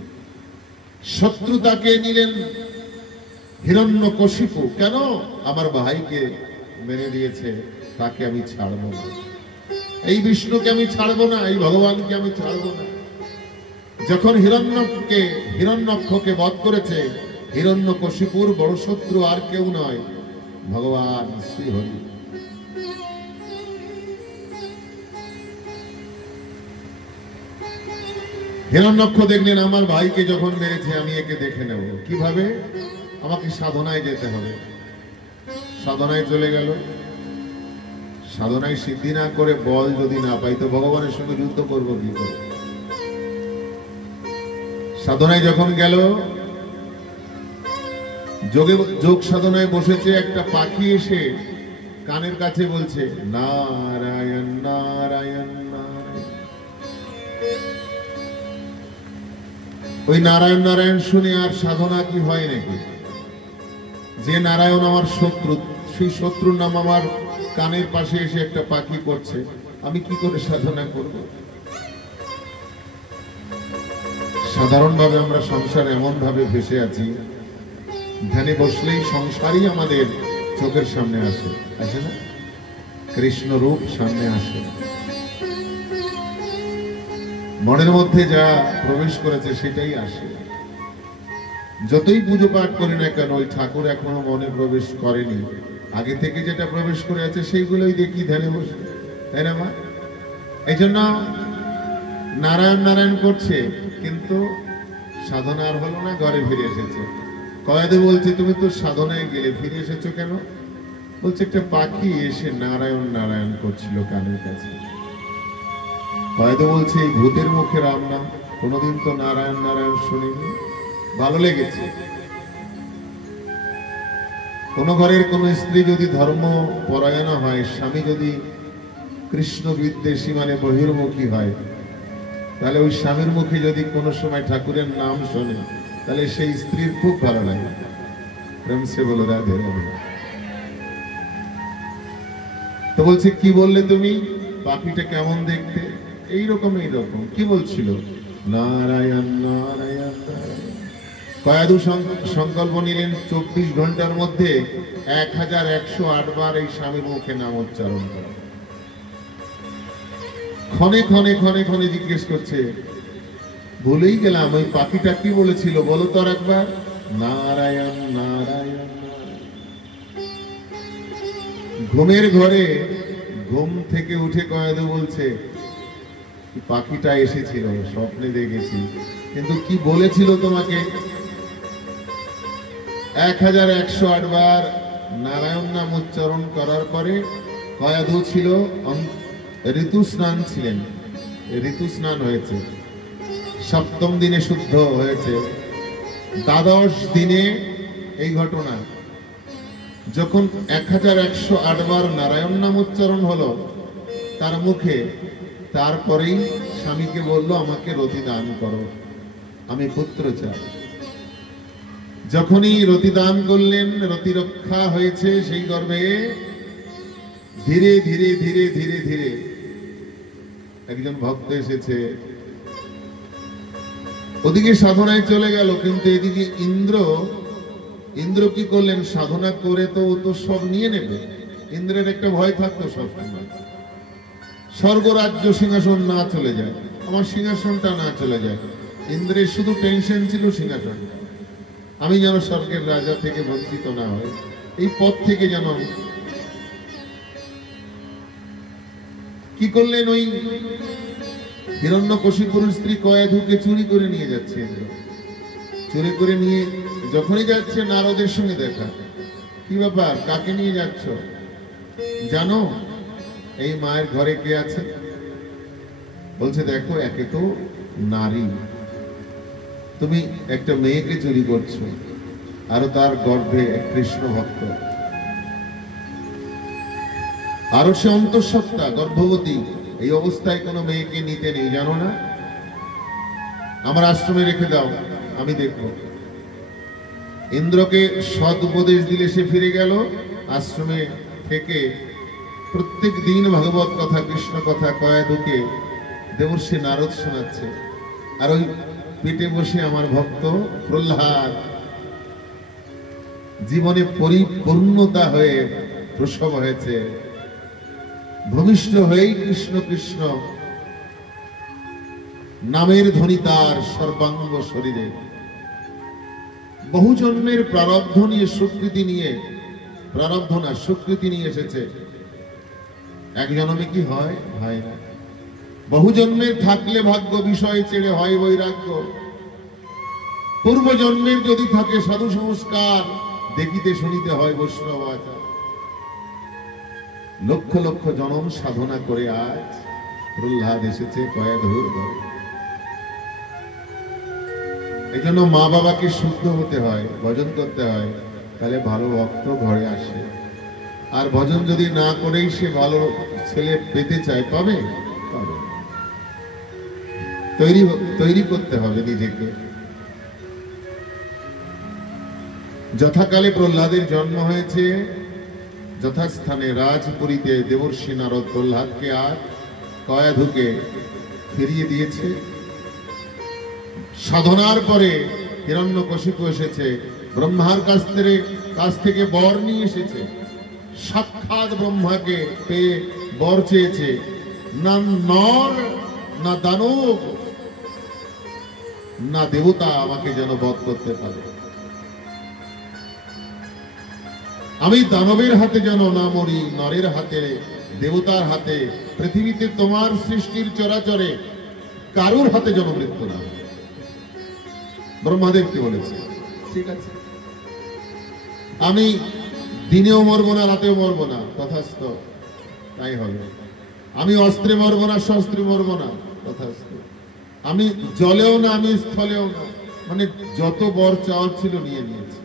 শত্রু তাকে নিলেন হিরণ্যকশিপু। কেন? আমার ভাইকে মেরে দিয়েছে, তাকে আমি ছাড়বো না। এই বিষ্ণুকে আমি ছাড়বো না, এই ভগবানকে আমি ছাড়বো না। যখন হিরণ্যক্ষকে বধ করেছে, হিরণ্যকশিপুর বড় শত্রু আর কেউ নয়, ভগবান শ্রীহরি। হিরণ্যক্ষ দেখলেন আমার ভাইকে যখন মেরেছে, আমি একে দেখে নেব কিভাবে। আমাকে সাধনায় যেতে হবে। সাধনায় চলে গেল। সাধনায় সিদ্ধি না করে বল যদি না পাই, তো ভগবানের সঙ্গে যুদ্ধ করবো কি করে? সাধনায় যখন গেল, যোগ সাধনায় বসেছে, একটা পাখি এসে কানের কাছে বলছে নারায়ণ নারায়ণ নারায়ণ। ওই নারায়ণ নারায়ণ শুনে আর সাধনা কি হয় নাকি? যে নারায়ণ আমার শত্রু, সেই শত্রুর নাম আমার কানের পাশে এসে একটা পাখি করছে, আমি কি করে সাধনা করব? সাধারণভাবে আমরা সংসার এমন ভাবে ভেসে আছি, ধ্যানে বসলেই সংসারই আমাদের চোখের সামনে আসে, আসে না? কৃষ্ণ রূপ সামনে আসে, মনের মধ্যে যা প্রবেশ করেছে সেটাই আসে। যতই পুজো পাঠ করি না কেন, ওই ঠাকুর এখনো মনে প্রবেশ করেনি। আগে থেকে যেটা প্রবেশ করে আছে সেইগুলোই দেখি ধ্যানে বসে, তাই না মা? এই জন্য নারায়ণ নারায়ণ করছে, কিন্তু সাধনা আর হলো না, ঘরে ফিরে এসেছে। কয়েদে বলছে তুমি তো সাধনায় গেলে, ফিরে এসেছো কেন? বলছে একটা পাখি এসে নারায়ণ নারায়ণ করছিল কানের কাছে। কয়েদে বলছে এই ভূতের মুখে রাম নাম, কোনোদিন তো নারায়ণ নারায়ণ শুনিনি, ভালো লেগেছে। কোন ঘরের কোন স্ত্রী যদি ধর্ম পরায়ণ হয়, স্বামী যদি কৃষ্ণ বিদ্বেষী মানে বহির্মুখী হয়, তাহলে ওই স্বামীর মুখে যদি কোনো সময় ঠাকুরের নাম শোনে, তাহলে সেই স্ত্রীর খুব ভালো লাগে। প্রেম সে বলো রাধে রাধে। তো বলছে কি বললে তুমি? পাখিটা কেমন দেখতে? এইরকম এইরকম। কি বলছিল? নারায়ণ নারায়ণ নারায়ণ। কয়াদু সংকল্প নিলেন 24 ঘন্টার মধ্যে 1108 বার এই স্বামীর মুখে নাম উচ্চারণ করে। ক্ষণে ক্ষণে ক্ষণে ক্ষণে জিজ্ঞেস করছে, ভুলেই গেলাম ওই পাখিটা কি বলেছিল, বলো তো আর একবার। নারায়ণ নারায়ণ। ঘুমের ঘরে ঘুম থেকে উঠে কয়াদু বলছে পাখিটা এসেছিল, স্বপ্নে দেখেছি, কিন্তু কি বলেছিল তোমাকে? 1108 বার নারায়ণ নাম উচ্চারণ করার পরে কয়াদু ছিল ঋতু স্নান ছিলেন, ঋতু স্নান হয়েছে, 7ম দিনে শুদ্ধ হয়েছে, দ্বাদশ দিনে এই ঘটনা। যখন 1108 বার নারায়ণ নাম উচ্চারণ হলো তার মুখে, তারপরেই স্বামীকে বলল আমাকে রতি দান করো, আমি পুত্র চাই। যখনই রতি দান করলেন, রতি রক্ষা হয়েছে সেই গর্ভে। ধীরে ধীরে ধীরে ধীরে ধীরে একজন ভক্ত এসেছে, ওদিকে সাধনায় চলে গেল, কিন্তু এদিকে ইন্দ্র কি করলেন? সাধনা করে তো ও তো সব নিয়ে নেবে। ইন্দ্রের একটা ভয় থাকতো সবসময়, স্বর্গরাজ্য সিংহাসন না চলে যায়, আমার সিংহাসনটা না চলে যায়। ইন্দ্রের শুধু টেনশন ছিল সিংহাসনটা, আমি যেন স্বর্গের রাজা থেকে বঞ্চিত না হই, এই পথ থেকে যেন। কি করলেন? ওই হিরণ্যকশিপুর স্ত্রী কয়াধুকে চুরি করে নিয়ে যাচ্ছে ইন্দ্র। চুরি করে নিয়ে যখনই যাচ্ছে, নারদের সঙ্গে দেখা। কি ব্যাপার, কাকে নিয়ে যাচ্ছ? জানো এই মায়ের ঘরে কে আছে? বলছে দেখো, একে তো নারী, তুমি একটা মেয়েকে চুরি করছো, আরো তার গর্ভে এক কৃষ্ণ ভক্ত, আরো সে অন্তঃসত্ত্বা গর্ভবতী। এই অবস্থায় কোনো মেয়েকে নিতে নেই, জানো না? আমার আশ্রমে রেখে দাও, আমি দেখব। ইন্দ্রকে সৎ উপদেশ দিলে সে ফিরে গেল। আশ্রমে থেকে প্রত্যেক দিন ভাগবত কথা, কৃষ্ণ কথা কয়াধুকে দেবর্ষি নারদ শোনাচ্ছে, আর ওই পেটে বসে আমার ভক্ত প্রহ্লাদ জীবনে পরিপূর্ণতা হয়ে প্রসব হয়েছে, ভূমিষ্ঠ হয়েই কৃষ্ণ কৃষ্ণ নামের ধ্বনি তার সর্বাঙ্গ শরীরে। বহু জন্মের প্রারব্ধ নিয়ে স্বীকৃতি নিয়ে, প্রারব্ধ না স্বীকৃতি নিয়ে এসেছে। এক জন্মে কি হয়? হয় না। বহু জন্মের থাকলে ভাগ্য, বিষয় ছেড়ে হয় বৈরাগ্য। পূর্ব জন্মের যদি থাকে সাধু সংস্কার, দেখিতে শুনিতে হয় বৈষ্ণব আচার। লক্ষ লক্ষ জনম সাধনা করে আজ প্রহ্লাদ এসেছে কয়াধুর ঘরে। এই জন্য মা বাবাকে শুদ্ধ হতে হয়, ভজন করতে হয়, তাহলে ভালো ভক্ত ঘরে আসে। আর ভজন যদি না করেই সে ভালো ছেলে পেতে চায়, পাবে? পাবে। তৈরি করতে হবে নিজেকে। যথাকালে প্রহ্লাদের জন্ম হয়েছে, যথাস্থানে রাজপুরীতে দেবর্ষি নারদ প্রহ্লাদকে আর কয়াধুকে ফিরিয়ে দিয়েছে। সাধনার পরে হিরণ্যকশিপু এসেছে, ব্রহ্মার কাছ থেকে বর নিয়ে এসেছে। সাক্ষাৎ ব্রহ্মাকে পেয়ে বর চেয়েছে, না নর না দানব না দেবতা আমাকে যেন বধ করতে পারে। আমি দানবের হাতে যেন না মরি, নরের হাতে, দেবতার হাতে, পৃথিবীতে তোমার সৃষ্টির চরাচরে কারুর হাতে যেন মৃত্যু না। ব্রহ্মাদেবকে বলেছে, ঠিক আছে, আমি দিনেও মরবো না, রাতেও মরবো না, তথাস্থ, তাই হবে। আমি অস্ত্রে মরবো না, শস্ত্রে মরবো না, তথাস্থ। আমি জলেও না, আমি স্থলেও না। মানে যত বর চাওয়ার ছিল নিয়ে নিয়েছে।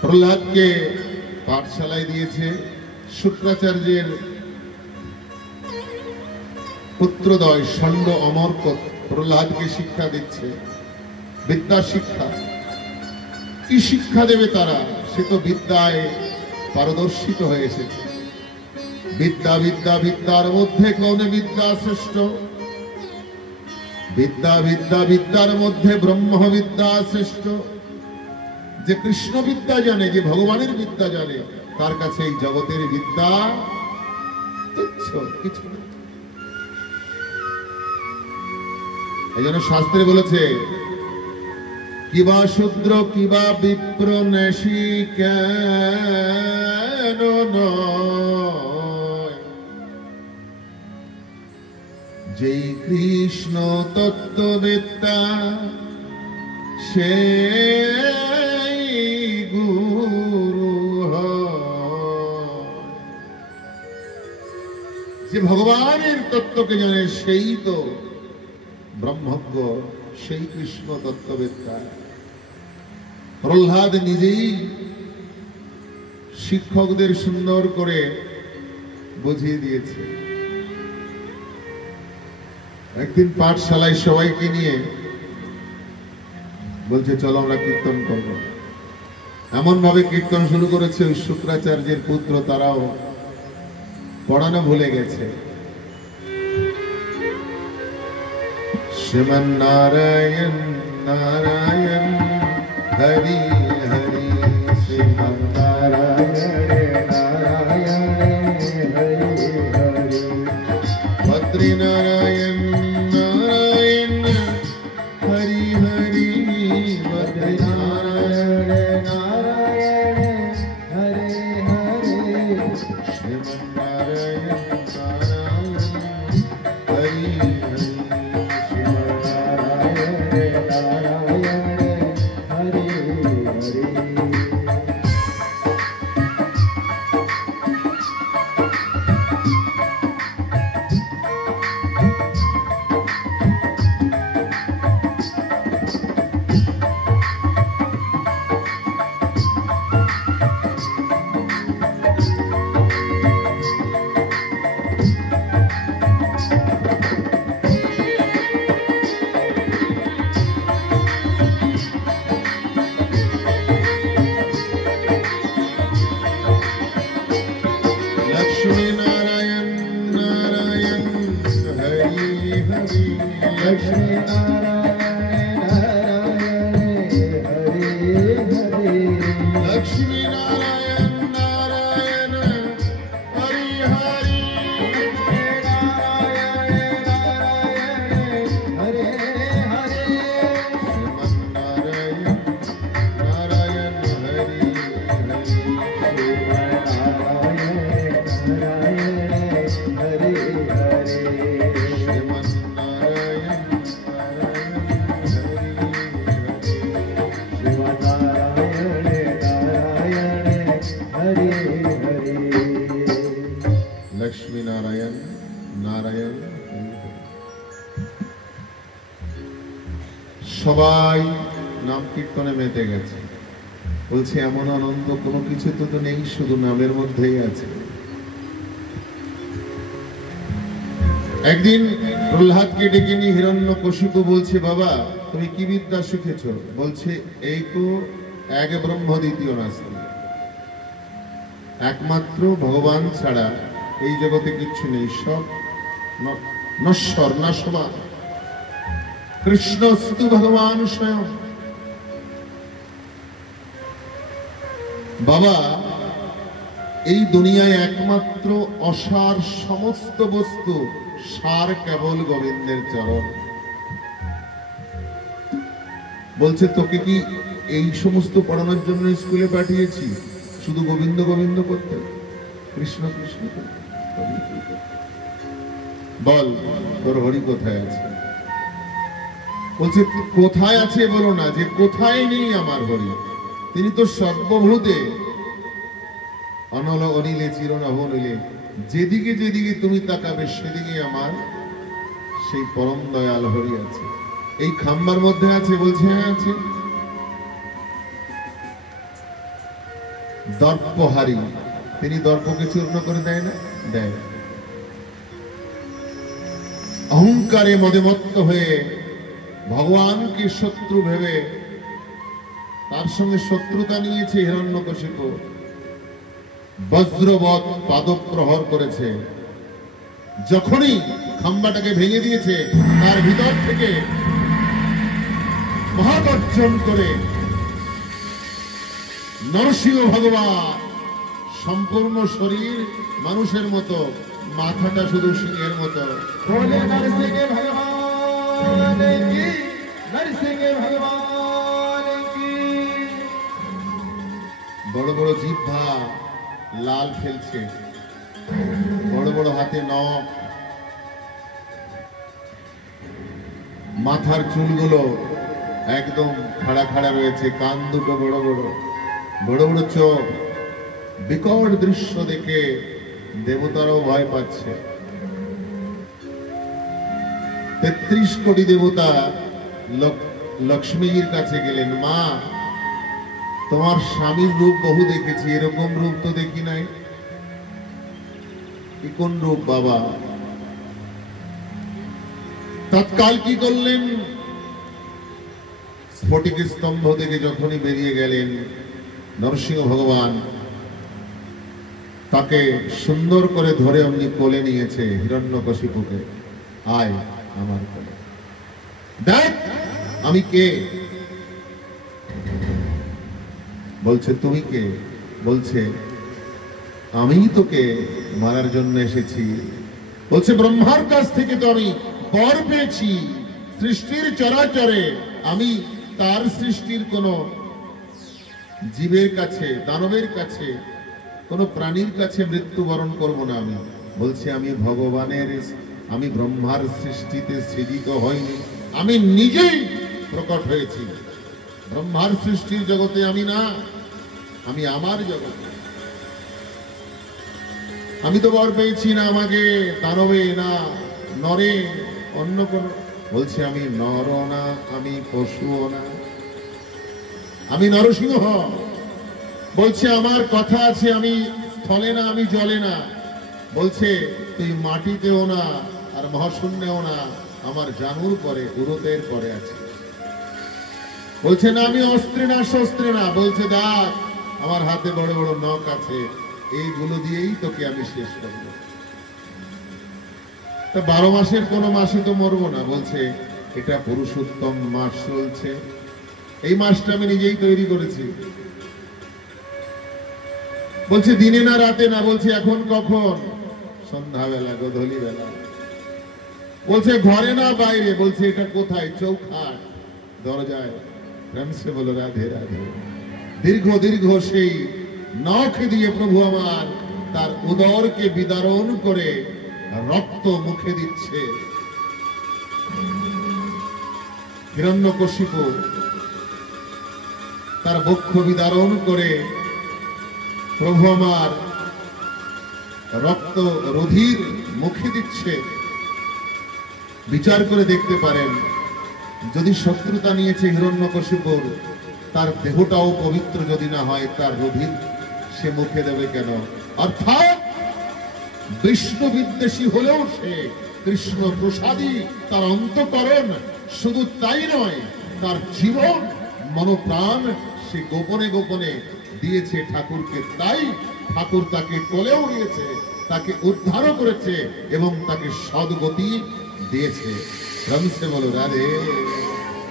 প্রহ্লাদকে পাঠশালায় দিয়েছে। শুক্রাচার্যের পুত্রদ্বয় ষণ্ড অমর্ক প্রহ্লাদকে শিক্ষা দিচ্ছে, বিদ্যা শিক্ষা। কি শিক্ষা দেবে তারা? সে তো বিদ্যায় পারদর্শিত হয়ে এসেছে। বিদ্যা বিদ্যা বিদ্যার মধ্যে কোন বিদ্যা শ্রেষ্ঠ? বিদ্যা বিদ্যা বিদ্যার মধ্যে ব্রহ্মবিদ্যা শ্রেষ্ঠ। যে কৃষ্ণ বিদ্যা জানে, যে ভগবানের বিদ্যা জানে, তার কাছে এই জগতের বিদ্যা তুচ্ছ, কিছু না। এই জন্য শাস্ত্রে বলেছে, কিবা শূদ্র কিবা বিপ্র নেশি কেন নয়, যেই কৃষ্ণ তত্ত্ববেত্তা সেই গুরু হয়। যে ভগবানের তত্ত্বকে জানে সেই তো ব্রহ্মজ্ঞ, সেই কৃষ্ণ তত্ত্ববেত্তা। প্রহ্লাদ নিজেই শিক্ষকদের সুন্দর করে বুঝিয়ে দিয়েছে। একদিন পাঠশালায় সবাইকে নিয়ে বলছে, চলো আমরা কীর্তন করবো। এমন ভাবে কীর্তন শুরু করেছে, ওই শুক্রাচার্যের পুত্র তারাও পড়ানো ভুলে গেছে। শ্রীমন নারায়ণ নারায়ণ হরি হরি, শ্রীমন নারায়ণ নারায়ণ হরি হরি, ভদ্রি নারায়ণ নারায়ণ হরি হরি, ভদ্রি নারায়ণ নারায়ণ হরি হরি, শ্রীমন নারায়ণ নারায়ণ হরি হরি, শ্রীমন নারায়ণ নারায়ণ হরি হরি। लक्ष्मी नारायण नारायण हरि हरि हरे हरे नारायण नारायण हरि हरि हरे हरे श्रीमन नारायण नारायण हरि लक्ष्मी नारायण नारायण সবাই নাম কীর্তনে মেতে গেছে বলছে এমন আনন্দ কোনো কিছু তো নেই শুধু নামের মধ্যেই আছে একদিন প্রহ্লাদকে ডেকে নিয়ে হিরণ্যকশিপু বলছে বাবা তুমি কি বিদ্যা শিখেছো বলছে এই তো এক ব্রহ্ম দ্বিতীয় নাস্তি একমাত্র ভগবান ছাড়া এই জগতে কিচ্ছু নেই সব নশ্বর নাশবান কৃষ্ণস্তু ভগবান স্বয়ং বাবা এই দুনিয়ায় একমাত্র অসার সমস্ত বস্তু সার কেবল গোবিন্দের চরণ বলছে তোকে কি এই সমস্ত পড়ানোর জন্য স্কুলে পাঠিয়েছি শুধু গোবিন্দ গোবিন্দ করতে কৃষ্ণ কৃষ্ণ করতে বল তোর হরি কোথায় আছে বলছে কোথায় আছে বলো না যে কোথায় নেই আমার হরি তিনি তো সর্বভূতে অনল অনিলে চিরনভ নিলে যেদিকে যেদিকে তুমি তাকাবে সেদিকে আমার সেই পরম দয়াল হরি আছে এই খাম্বার মধ্যে আছে বলছে হ্যাঁ আছে দর্পহারি তিনি দর্পকে চূর্ণ করে দেয় না দেয় অহংকারে মদেমত্ত হয়ে ভগবানকে শত্রু ভেবে তার সঙ্গে শত্রুতা নিয়েছে হিরণ্যকশিপু বজ্রবৎ পাদপ্রহর করেছে যখনই খাম্বাটাকে ভেঙে দিয়েছে তার ভিতর থেকে মহাগর্জন করে নরসিংহ ভগবান সম্পূর্ণ শরীর মানুষের মতো মাথাটা শুধু সিংহের মতো बोले नरसिंह भगवान की नरसिंह भगवान की বড় বড় জিহ্বা লাল ফেলছে বড় বড় হাতে নখ মাথার চুলগুলো একদম খাড়া খাড়া রয়েছে কান দুটো বড় বড় বড় বড় চোখ বিকট দৃশ্য দেখে দেবতারাও ভয় পাচ্ছে ৩৩ কোটি দেবতা লক্ষ্মীর কাছে গেলেন মা তোমার স্বামীর রূপ বহু দেখেছি এরকম রূপ তো দেখি নাই কি কোন রূপ বাবা তৎকাল কি করলেন স্ফটিক স্তম্ভ থেকে যখনই বেরিয়ে গেলেন নরসিংহ ভগবান তাকে সুন্দর করে ধরে অমনি কোলে নিয়েছে হিরণ্যকশিপুকে আয় আমার কোলে দেখ আমি কে বলছে তুমি কে বলছে আমি তোকে মারার জন্য এসেছি বলছে ব্রহ্মার কাছ থেকে তো আমি বর পেয়েছি সৃষ্টির চরাচরে আমি তার সৃষ্টির কোন জীবের কাছে দানবের কাছে কোন প্রাণীর কাছে মৃত্যুবরণ করব না আমি বলছে আমি ভগবানের আমি ব্রহ্মার সৃষ্টিতে সৃজিত হইনি আমি নিজেই প্রকট হয়েছি ব্রহ্মার সৃষ্টির জগতে আমি না আমি আমার জগতে আমি তো বর পেয়েছি না আমাকে দানবে না নরে অন্য কোন বলছে আমি নর না আমি পশুও না আমি নরসিংহ বলছে আমার কথা আছে আমি স্থলে না আমি জলে না বলছে তুই মাটিতেও না আর মহাশূন্যেও না আমার জানুর পরে উরতের পরে আছে বলছে না আমি অস্ত্রে না শস্ত্রে না বলছে দেখ আমার হাতে বড় বড় নখ আছে এইগুলো দিয়েই তোকে আমি শেষ করব তা 12 মাসের কোন মাসে তো মরবো না বলছে এটা পুরুষোত্তম মাস চলছে এই মাসটা আমি নিজেই তৈরি করেছি বলছে দিনে না রাতে না, বলছে এখন কখন? সন্ধ্যাবেলা, গোধূলি বেলা। বলছে ঘরে না বাইরে, বলছে এটা কোথায়? চৌখাট, দরজায়। প্রেমসে বলো রাধে রাধে। দীর্ঘ দীর্ঘ সেই নখ দিয়ে প্রভু আমার তার উদরকে বিদারণ করে রক্ত মুখে দিচ্ছে। হিরণ্যকশিপু তার বক্ষ বিদারণ করে প্রভু আমার রক্ত রুধির মুখে দিচ্ছে। বিচার করে দেখতে পারেন, যদি শত্রুতা নিয়েছে হিরণ্যকশিপুর, তার দেহটাও পবিত্র যদি না হয়, তার রুধির সে মুখে দেবে কেন? অর্থাৎ বিষ্ণু বিদ্বেষী হলেও সে কৃষ্ণ প্রসাদী তার অন্তঃকরণ। শুধু তাই নয়, তার জীবন মনোপ্রাণ সে গোপনে গোপনে দিয়েছে ঠাকুরকে। তাই ঠাকুর তাকে কোলেও নিয়েছে, তাকে উদ্ধারও করেছে এবং তাকে সদ্গতি দিয়েছে। রমসে বলো রাধে।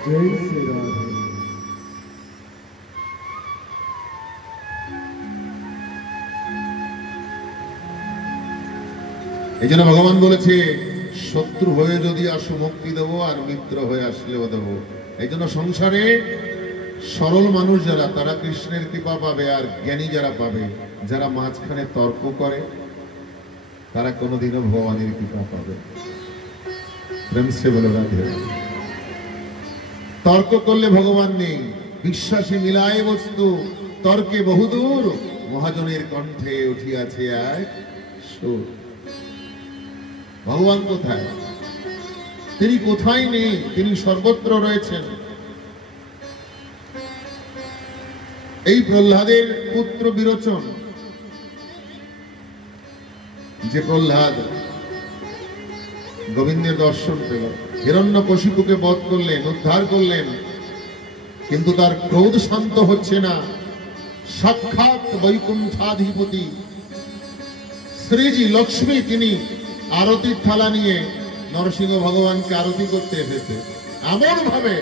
জয় শ্রী রাধে। এই জন্য ভগবান বলেছে, শত্রু হয়ে যদি আসো মুক্তি দেবো, আর মিত্র হয়ে আসলেও দেবো। এই জন্য সংসারে সরল মানুষ যারা, তারা কৃষ্ণের কৃপা পাবে, আর জ্ঞানী যারা পাবে, যারা মাঝখানে তর্ক করে, তারা কোনোদিনও ভগবানের কৃপা পাবে। প্রেম সে বলো রাধে। তর্ক করলে ভগবান নেই। বিশ্বাসী মিলায় বস্তু, তর্কে বহুদূর, মহাজনের কণ্ঠে উঠিয়াছে এক সুর। ভগবান কোথায়? তিনি কোথায় নেই, তিনি সর্বত্র রয়েছেন। এই প্রহ্লাদের পুত্র বিরোচন, যে প্রহ্লাদ গোবিন্দের দর্শন পেল, হিরণ্যকশিপুকে বধ করলেন, উদ্ধার করলেন, কিন্তু তার ক্রোধ শান্ত হচ্ছে না। সাক্ষাৎ বৈকুণ্ঠাধিপতি শ্রীজি লক্ষ্মী, তিনি আরতির থালা নিয়ে নরসিংহ ভগবানকে আরতি করতে এসেছে। এমন ভাবে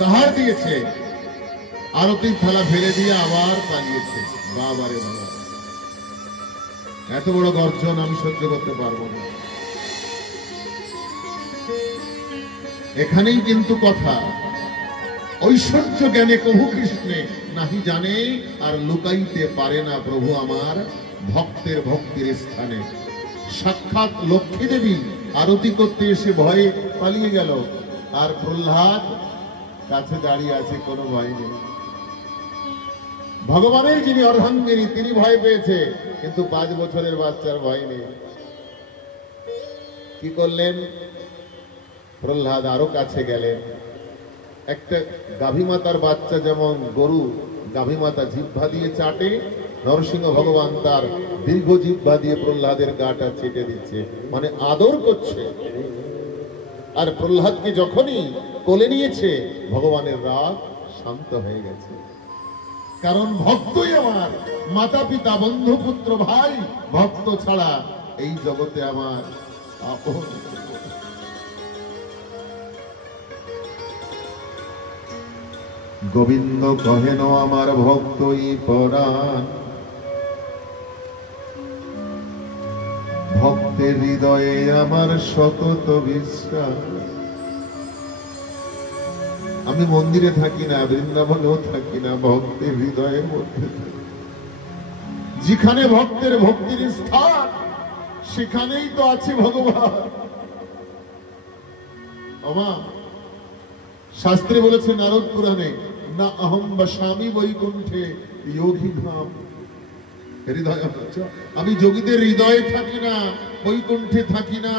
দাহার দিয়েছে, আরতির থালা ফেলে দিয়ে আবার পালিয়েছে। বাবারে বাবা, এত বড় গর্জন আমি সহ্য করতে পারবো না। এখানেই কিন্তু কথা, ঐশ্বর্য জ্ঞানে কহু কৃষ্ণে নাহি জানে, আর লুকাইতে পারে না প্রভু আমার ভক্তের ভক্তির স্থানে। সাক্ষাৎ লক্ষ্মী দেবী আরতি করতে এসে ভয়ে পালিয়ে গেল, আর প্রহ্লাদ কাছে দাঁড়িয়ে আছে, কোনো ভয় নেই। ভগবানের যিনি অর্ধাঙ্গিনী, তিনি ভয় পেয়েছে, কিন্তু 5 বছরের বাচ্চার ভয় নেই। কি করলেন? প্রহ্লাদ আরো কাছে গেলেন। একটা গাভী মাতার বাচ্চা যেমন গরু গাভী মাতা জিহ্বা দিয়ে চাটে, নরসিংহ ভগবান তার দীর্ঘ জিহ্বা দিয়ে প্রহ্লাদের গাটা চেটে দিচ্ছে, মানে আদর করছে। আর প্রহ্লাদকে যখনই কোলে নিয়েছে, ভগবানের রাগ শান্ত হয়ে গেছে। কারণ ভক্তই আমার মাতা পিতা বন্ধু পুত্র ভাই, ভক্ত ছাড়া এই জগতে আমার আপন। গোবিন্দ কহেন আমার ভক্তই পরাণ, ভক্তের হৃদয়ে আমার সতত বিশ্বাস। আমি মন্দিরে থাকি না, বৃন্দাবনেও থাকি না, ভক্তের হৃদয়ের মধ্যে থাকি। যেখানে ভক্তের ভক্তির স্থান, সেখানেই তো আছে ভগবান। আমা শাস্ত্রে বলেছে নারদ পুরাণে, না অহম বসামি বৈকুণ্ঠে যোগী ধাম। হৃদয়, আমি যোগীদের হৃদয়ে থাকি না, বৈকুণ্ঠে থাকি না।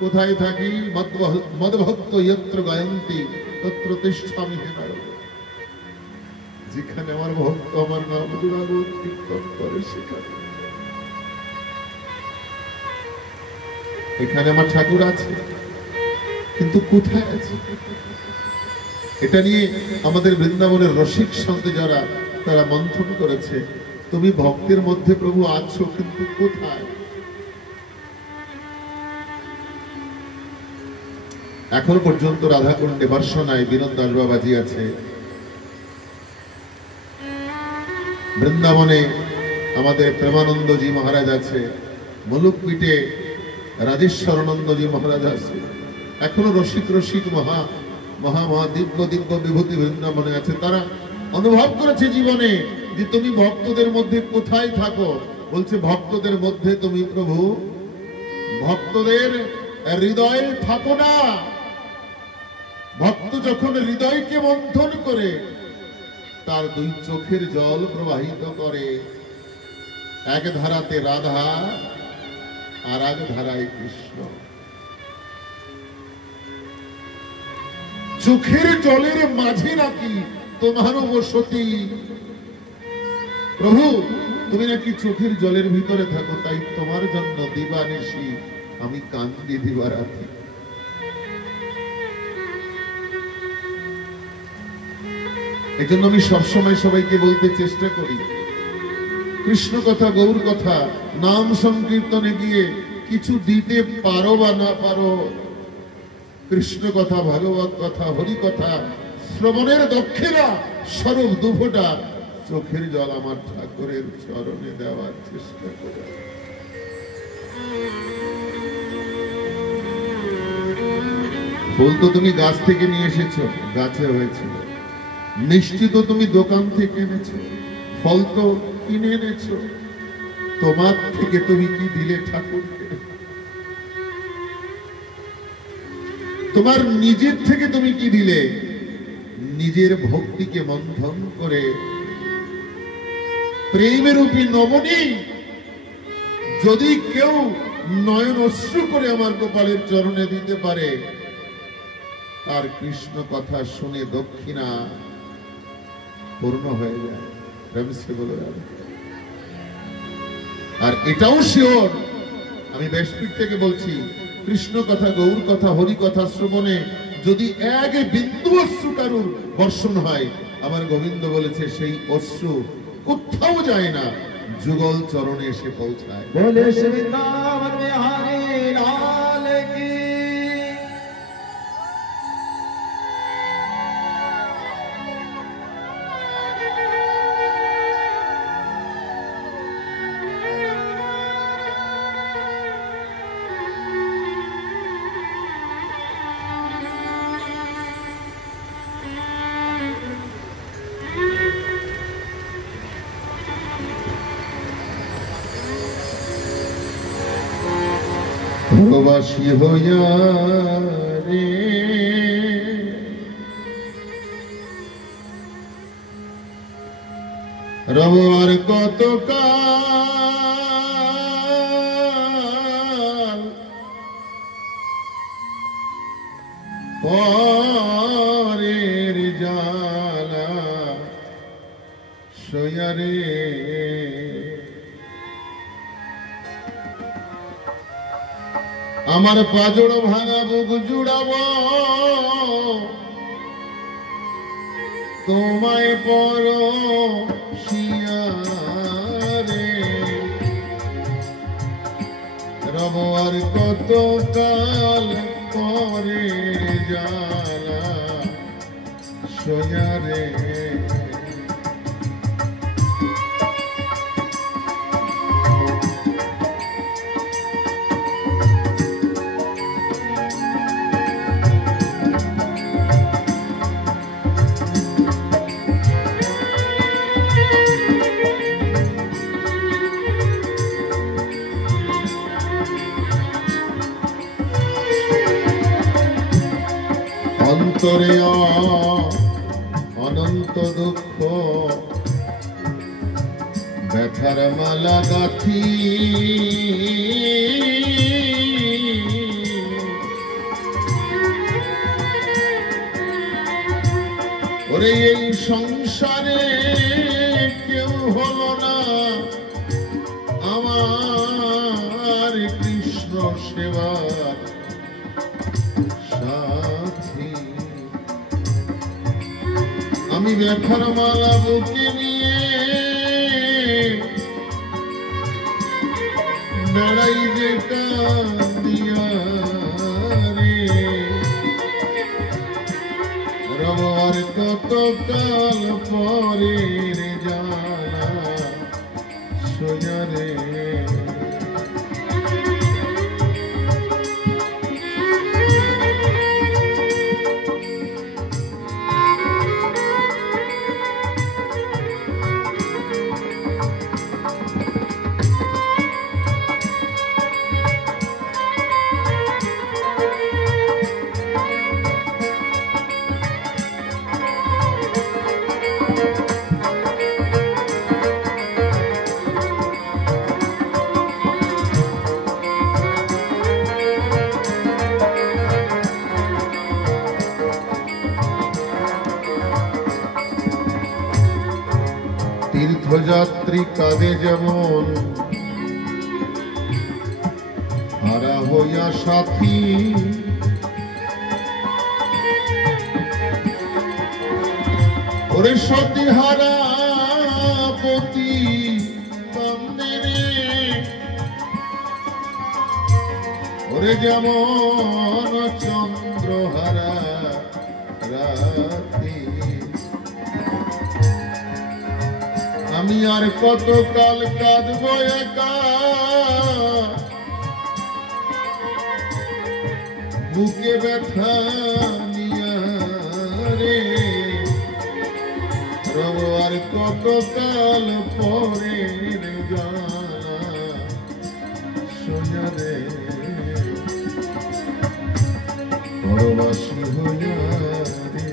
কোথায় থাকি? মদভক্ত যত্র গায়ন্তি তত্র তিষ্ঠামি হে নারদ। যেখানে আমার ভক্ত আমার নাম গুণাগুণ কীর্তন করে, সেখানে। এখানে আমার ঠাকুর আছে, কিন্তু কোথায় আছে? এটা নিয়ে আমাদের বৃন্দাবনের রসিক সন্ত যারা, তারা মন্থন করেছে। তুমি ভক্তের মধ্যে প্রভু আছো, কিন্তু কোথায়? এখন পর্যন্ত রাধাকুণ্ডে বর্ষনায় বিনোদ দাস বাবাজি আছে, বৃন্দাবনে আমাদের প্রেমানন্দজি মহারাজ আছে, মুলুকপীঠে রাজেশ্বরানন্দজি মহারাজ আছে, এখনো রসিক রসিক মহা মহা মহা দিব্য দিব্য বিভূতি বৃন্দাবনে আছে। তারা অনুভব করেছে জীবনে যে তুমি ভক্তদের মধ্যে কোথায় থাকো। বলছে ভক্তদের মধ্যে তুমি প্রভু ভক্তদের হৃদয়ে থাকো না। ভক্ত যখন হৃদয়কে মন্থন করে তার দুই চোখের জল প্রবাহিত করে, এক ধারাতে রাধা আর এক ধারায় কৃষ্ণ। চোখের জলের মাঝে নাকি তোমারও বসতি। প্রভু তুমি নাকি চোখের জলের ভিতরে থাকো, তাই তোমার জন্য দিবানিশি আমি কান্দি দিবারাত্রি। এই জন্য আমি সবসময় সবাইকে বলতে চেষ্টা করি, কৃষ্ণ কথা গৌর কথা নাম সংকীর্তনে গিয়ে কিছু দিতে পারো বা না পারো, কৃষ্ণ কথা ভাগবত কথা হরি কথা শ্রবণের দক্ষিণা স্বরূপ দুফোঁটা চোখের জল আমার ঠাকুরের চরণে দেওয়ার চেষ্টা করে। ফুল তো তুমি গাছ থেকে নিয়ে এসেছো, গাছে হয়েছিল। মিষ্টি তো তুমি দোকান থেকে এনেছো, ফল তো কিনে এনেছো। তোমার থেকে তুমি কি দিলে ঠাকুরকে? তোমার নিজের থেকে তুমি কি দিলে? নিজের ভক্তিকে মন্থন করে প্রেমরূপী নবনী যদি কেউ নয়ন অশ্রু করে আমার গোপালের চরণে দিতে পারে, তার কৃষ্ণ কথা শুনে দক্ষিণা পূর্ণ হয়ে যায়। আর এটাও শিওর, আমি ব্যাসপীঠ থেকে বলছি, কৃষ্ণ কথা গৌর কথা হরি কথা শ্রবণে যদি এক বিন্দু অশ্রু কারুর বর্ষণ হয়, আমার গোবিন্দ বলেছে সেই অশ্রু কোথাও যায় না, যুগল চরণে এসে পৌঁছায়। बोले श्री वृंदावन बिहारी लाल की। প্রবাসী হইয়া রে রব আর কত কাল পরের জ্বালা সইয়া রে। আমার পাজড় ভাঙা বুক জুড়াব তোমায় পর শিয়ারে রব আর কত কাল পরে জ্বালা সইয়ারে। অন্তরে অনন্ত দুঃখ ব্যথার মালা গাথি ওরে এই সংসারে কেউ হলো না আমার কৃষ্ণ সেবার সাথী। আমি ব্যথার মালা বুকে নিয়ে বেড়াই যে কান্দিয়া রে রব আর কত কাল পরে রে জানা তীর্থযাত্রী কাঁদে যেমন হারা হইয়া সাথী, ওরে সতী হারা পতি কান্দে রে, ওরে যেমন চন্দ্রহারা রাতি। আমি আর কত কাল কাঁদব একা, বুকে ব্যথা নিয়া রে, রব আর কত কাল পরে জানা সোজা রে, পরবাসী হইয়া রে,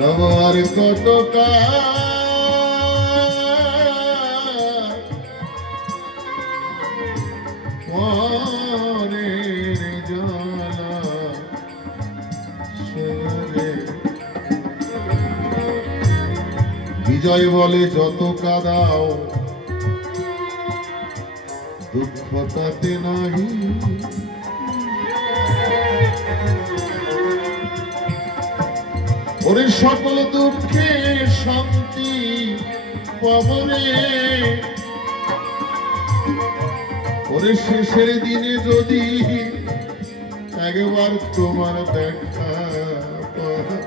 রব আর কত কাল পরে জানা সোজা। বিজয় বলে যত কাদাও দুঃখ তাতে নাহি, ওরে সকল দুঃখে শান্তি পাবরে, ওরে শেষের দিনে যদি একবার তোমার দেখা পাই,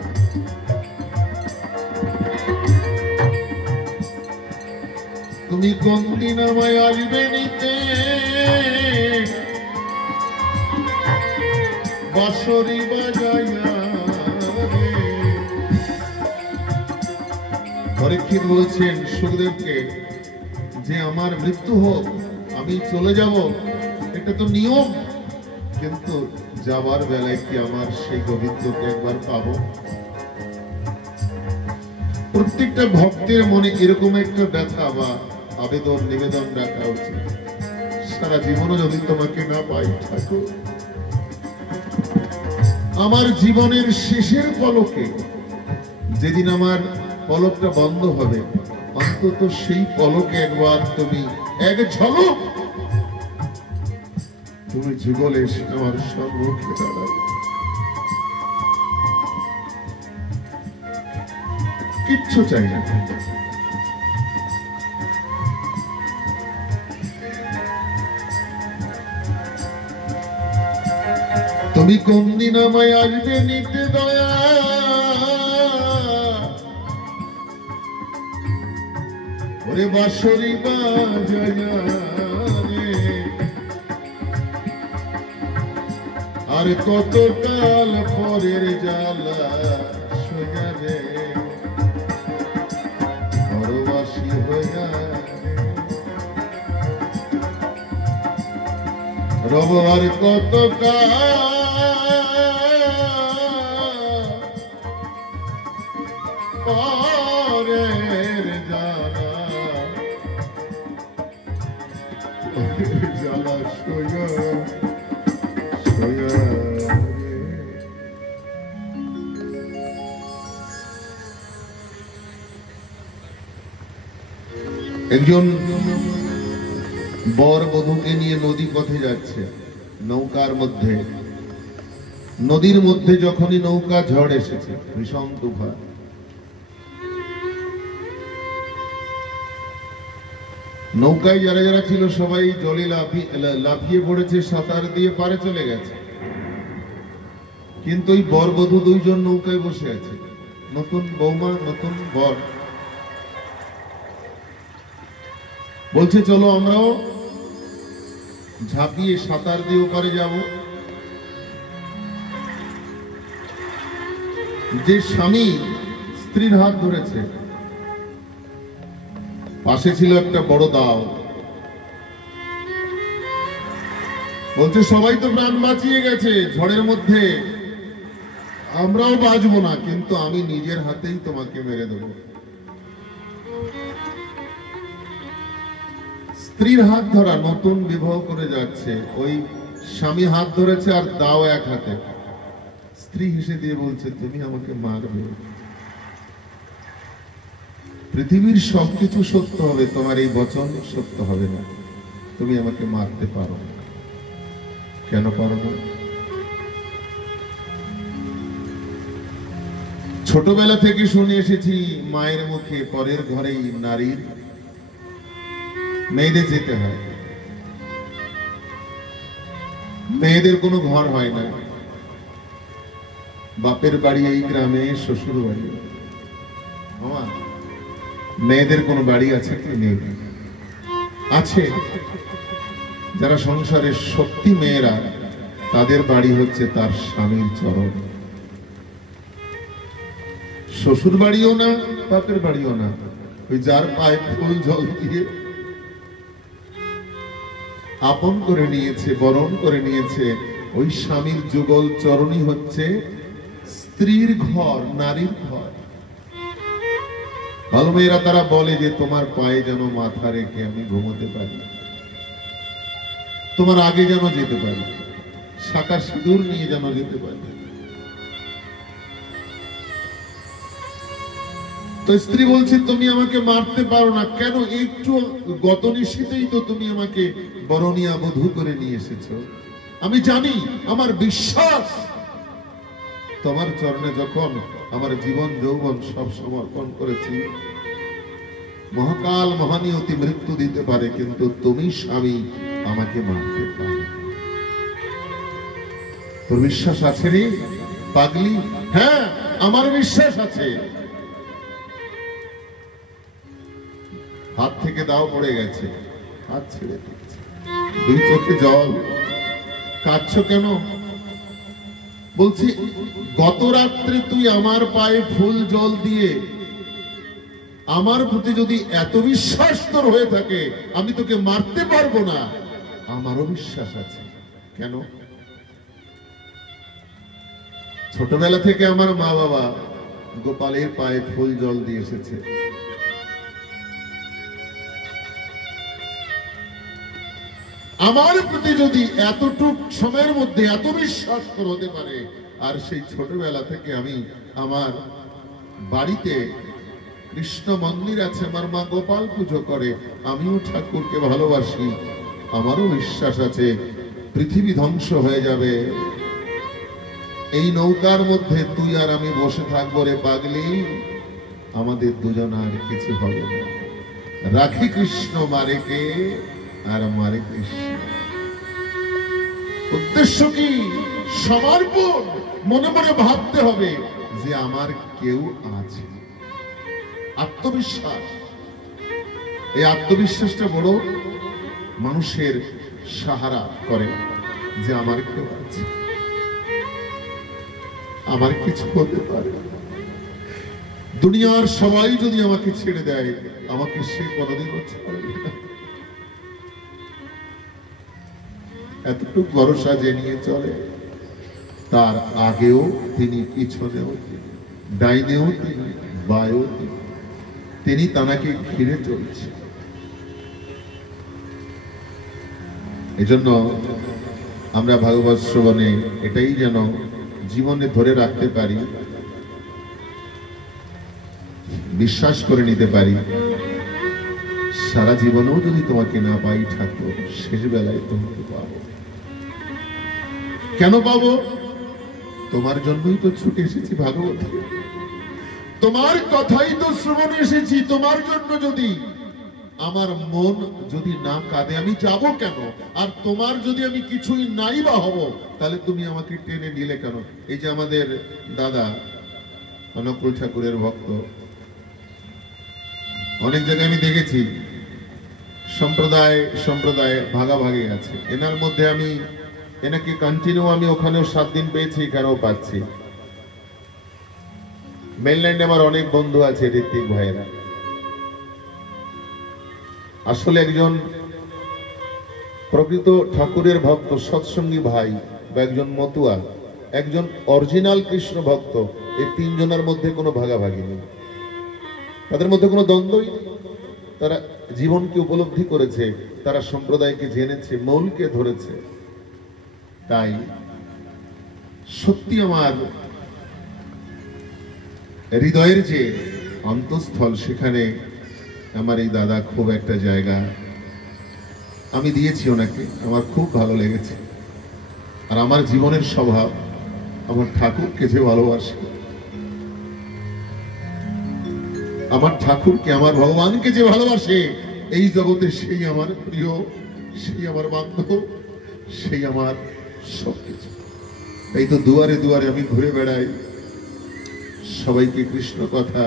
তুমি কোন দিন আমায় আসবে নিতে বাঁশরি বাজাইয়া রে। পরীক্ষিত বলছেন সুখদেবকে যে আমার মৃত্যু হোক, আমি চলে যাব, এটা তো নিয়ম, কিন্তু যাবার বেলায় কি আমার সেই গোবিন্দকে একবার পাবো? প্রত্যেকটা ভক্তের মনে এরকম একটা ব্যথা বা আবেদন নিবেদন রাখা উচিত, সারা জীবনও যদি তোমাকে না পাই ঠাকুর, আমার জীবনের শেষের পলকে যেদিন আমার পলকটা বন্ধ হবে, অন্তত সেই পলকে একবার তুমি এক ঝলক তুমি যুগলে এসে আমার সম্মুখে দাঁড়াবে। কিচ্ছু চাই না, তুমি কোন দিন আমায় আসবে নিতে দয়া, ওরে বাঁশরি বাজায়া রে, আর কত কাল পরের জ্বালা সোজা রে, পরবাসী হইয়া রব আর কত কাল পরের জ্বালা জ্বালা সোজা সোজা রে। একজন বর বধূকে নিয়ে নদী পথে যাচ্ছে, নৌকার মধ্যে, নদীর মধ্যে যখনই নৌকা ঝড় এসেছে, ভীষণ তুফান, নৌকায় যারা যারা ছিল সবাই জলে লাফিয়ে পড়েছে, সাঁতার দিয়ে পারে চলে গেছে, কিন্তু ওই বর বধূ দুইজন নৌকায় বসে আছে, নতুন বৌমা নতুন বর, বলছে চলো আমরাও ঝাঁপিয়ে সাঁতার দিয়ে ওপারে যাব। যে স্বামী স্ত্রীর হাত ধরেছে, পাশে ছিল একটা বড় দাও, বলছে সবাই তো প্রাণ বাঁচিয়ে গেছে ঝড়ের মধ্যে, আমরাও বাঁচবো না, কিন্তু আমি নিজের হাতেই তোমাকে মেরে দেব। স্ত্রীর হাত ধরা, নতুন বিবাহ করে যাচ্ছে, ওই স্বামী হাত ধরেছে আর দাও এক হাতে, স্ত্রী হেসে দিয়ে বলছে তুমি আমাকে মারবে। পৃথিবীর সবকিছু সত্য হবে, তোমার এই বচন সত্য হবে না। তুমি আমাকে মারতে পারো না। কেন পারো না? ছোটবেলা থেকে শুনে এসেছি মায়ের মুখে, পরের ঘরেই নারীর মেয়েদের যেতে হয়, মেয়েদের কোনো ঘর হয় না। বাপের বাড়ি এই গ্রামে, শ্বশুর বাড়ি। মেয়েদের কোনো বাড়ি আছে কি? নেই। আছে যারা সংসারের সত্যি মেয়েরা, তাদের বাড়ি হচ্ছে তার স্বামীর চরণ। শ্বশুর বাড়িও না, বাপের বাড়িও না, ওই যার পায়ে ফুল জল দিয়ে আপন করে নিয়েছে, বরণ করে নিয়েছে, ওই স্বামীর যুগল চরণই হচ্ছে স্ত্রীর ঘর, নারীর ঘর। ভালো মেয়েরা তারা বলে যে তোমার পায়ে যেন মাথা রেখে আমি ঘুমোতে পারি, তোমার আগে যেন যেতে পারি, শাঁখা সিঁদুর নিয়ে যেন যেতে পারি। তো স্ত্রী বলছে তুমি আমাকে মারতে পারো না কেন? একটু গত নিশীতেই তো তুমি আমাকে বরণিয়া বধূ করে নিয়ে এসেছো। আমি জানি, আমার বিশ্বাস, তোমার চরণে যখন আমার জীবন যৌবন সব সমর্পণ করেছি, মহাকাল মহানিয়তি মৃত্যু দিতে পারে, কিন্তু তুমি স্বামী আমাকে মারতে পারো। তোর বিশ্বাস আছে রে পাগলি? হ্যাঁ, আমার বিশ্বাস আছে। হাত থেকে দাও পড়ে গেছে, হাত ছেড়ে দিচ্ছে, দুই চোখে জল। কাঁদছো কেন? বলছি গত রাত্রে তুই আমার পায়ে ফুল জল দিয়ে আমার প্রতি যদি এত বিশ্বাস তোর হয়ে থাকে, আমি তোকে মারতে পারবো না। আমারও বিশ্বাস আছে। কেন? ছোটবেলা থেকে আমার মা বাবা গোপালের পায়ে ফুল জল দিয়ে এসেছে। আমার প্রতি যদি এতটুক সময়ের মধ্যে এত বিশ্বাস হতে পারে, আর সেই ছোটবেলা থেকে আমি আমার বাড়িতে কৃষ্ণ মন্দির আছে, আমার মা গোপাল পুজো করে, আমিও ঠাকুরকে ভালোবাসি, আমারও বিশ্বাস আছে পৃথিবী ধ্বংস হয়ে যাবে, এই নৌকার মধ্যে তুই আর আমি বসে থাকবো রে পাগলি, আমাদের দুজনার কিছু হবে না। রাখি কৃষ্ণ মারে কে, আর মারে কৃষ্ণ। উদ্দেশ্য কি? সমর্পণ। মনে মনে ভাবতে হবে যে আমার কেউ আছে। আত্মবিশ্বাস, এই আত্মবিশ্বাসটা বড় মানুষের সাহারা করে, যে আমার কেউ আছে, আমার কিছু হতে পারে। দুনিয়ার সবাই যদি আমাকে ছেড়ে দেয়, আমাকে সে কোনদিনও ছাড়বে না। এতটুকু ভরসা যে নিয়ে চলে, তার আগেও তিনি, পিছনেও তিনি, ডাইনেও তিনি, বায়েও তিনি, তিনি তাকে ঘিরে চলছে। এজন্য আমরা ভাগবত শ্রবণে এটাই যেন জীবনে ধরে রাখতে পারি, বিশ্বাস করে নিতে পারি, সারা জীবনেও যদি তোমাকে না পাই ঠাকুর, শেষ বেলায় তোমাকে পাবো। কেন পাবো? তোমার জন্যই তো ছুটে এসেছি ভাগবত, তোমার কথাই তো শ্রবণে এসেছি। তোমার জন্য যদি আমার মন যদি না কাঁদে, আমি যাব কেন? আর তোমার যদি আমি কিছুই নাই বা হব, তাহলে তুমি আমাকে টেনে নিলে কেন? এই যে আমাদের দাদা অনুকূল ঠাকুরের ভক্ত, অনেক জায়গায় আমি দেখেছি সম্প্রদায় ভাগাভাগি আছে, এনার মধ্যে আমি এনাকে কন্টিনিউ আমি ওখানেও 7 দিন পেয়েছি, এখানেও পাচ্ছি। মেনল্যান্ডে আমার অনেক বন্ধু আছে, ঋত্বিক ভাইয়েরা, আসলে একজন প্রকৃত ঠাকুরের ভক্ত, সৎসঙ্গী ভাই, বা একজন মতুয়া, একজন অরিজিনাল কৃষ্ণ ভক্ত, এই 3 জনের মধ্যে কোনো ভাগাভাগি নেই, তাদের মধ্যে কোনো দ্বন্দ্বই নেই। তারা জীবনকে উপলব্ধি করেছে, তারা সম্প্রদায়কে জেনেছে, মৌলকে ধরেছে। তাই সত্যি আমার হৃদয়ের যে অন্তঃস্থল, সেখানে আমার এই দাদা খুব একটা জায়গা আমি দিয়েছি ওনাকে, আমার খুব ভালো লেগেছে। আর আমার জীবনের স্বভাব, আমার ঠাকুরকে যে ভালোবাসে, আমার ঠাকুরকে, আমার ভগবানকে যে ভালোবাসে এই জগতে, সেই আমার প্রিয়, সেই আমার বান্ধব, সেই আমার সবকিছু। এই তো দুয়ারে দুয়ারে আমি ঘুরে বেড়াই, সবাইকে কৃষ্ণ কথা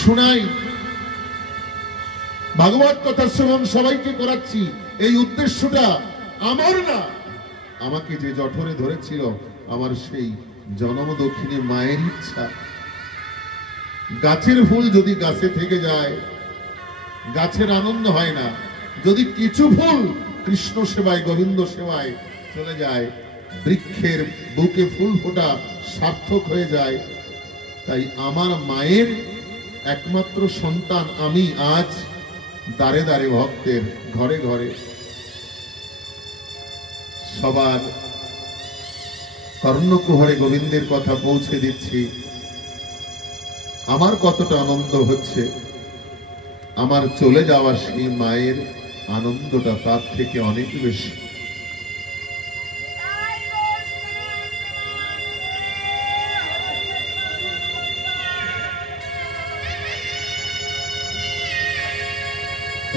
শোনাই, ভাগবত কথা শ্রবণ সবাইকে করাচ্ছি। এই উদ্দেশ্যটা আমার না, আমাকে যে জঠরে ধরেছিল আমার সেই জনম দক্ষিণে মায়ের ইচ্ছা। গাছের ফুল যদি গাছে থেকে যায়, গাছের আনন্দ হয় না। যদি কিছু ফুল কৃষ্ণ সেবায়, গোবিন্দ সেবায় চলে যায়, বৃক্ষের বুকে ফুল ফোটা সার্থক হয়ে যায়। তাই আমার মায়ের একমাত্র সন্তান আমি আজ দাঁড়ে দাঁড়ে ভক্তের ঘরে ঘরে সবার কর্ণকুহরে গোবিন্দের কথা পৌঁছে দিচ্ছি। আমার কতটা আনন্দ হচ্ছে, আমার চলে যাওয়া সেই মায়ের আনন্দটা তার থেকে অনেক বেশি।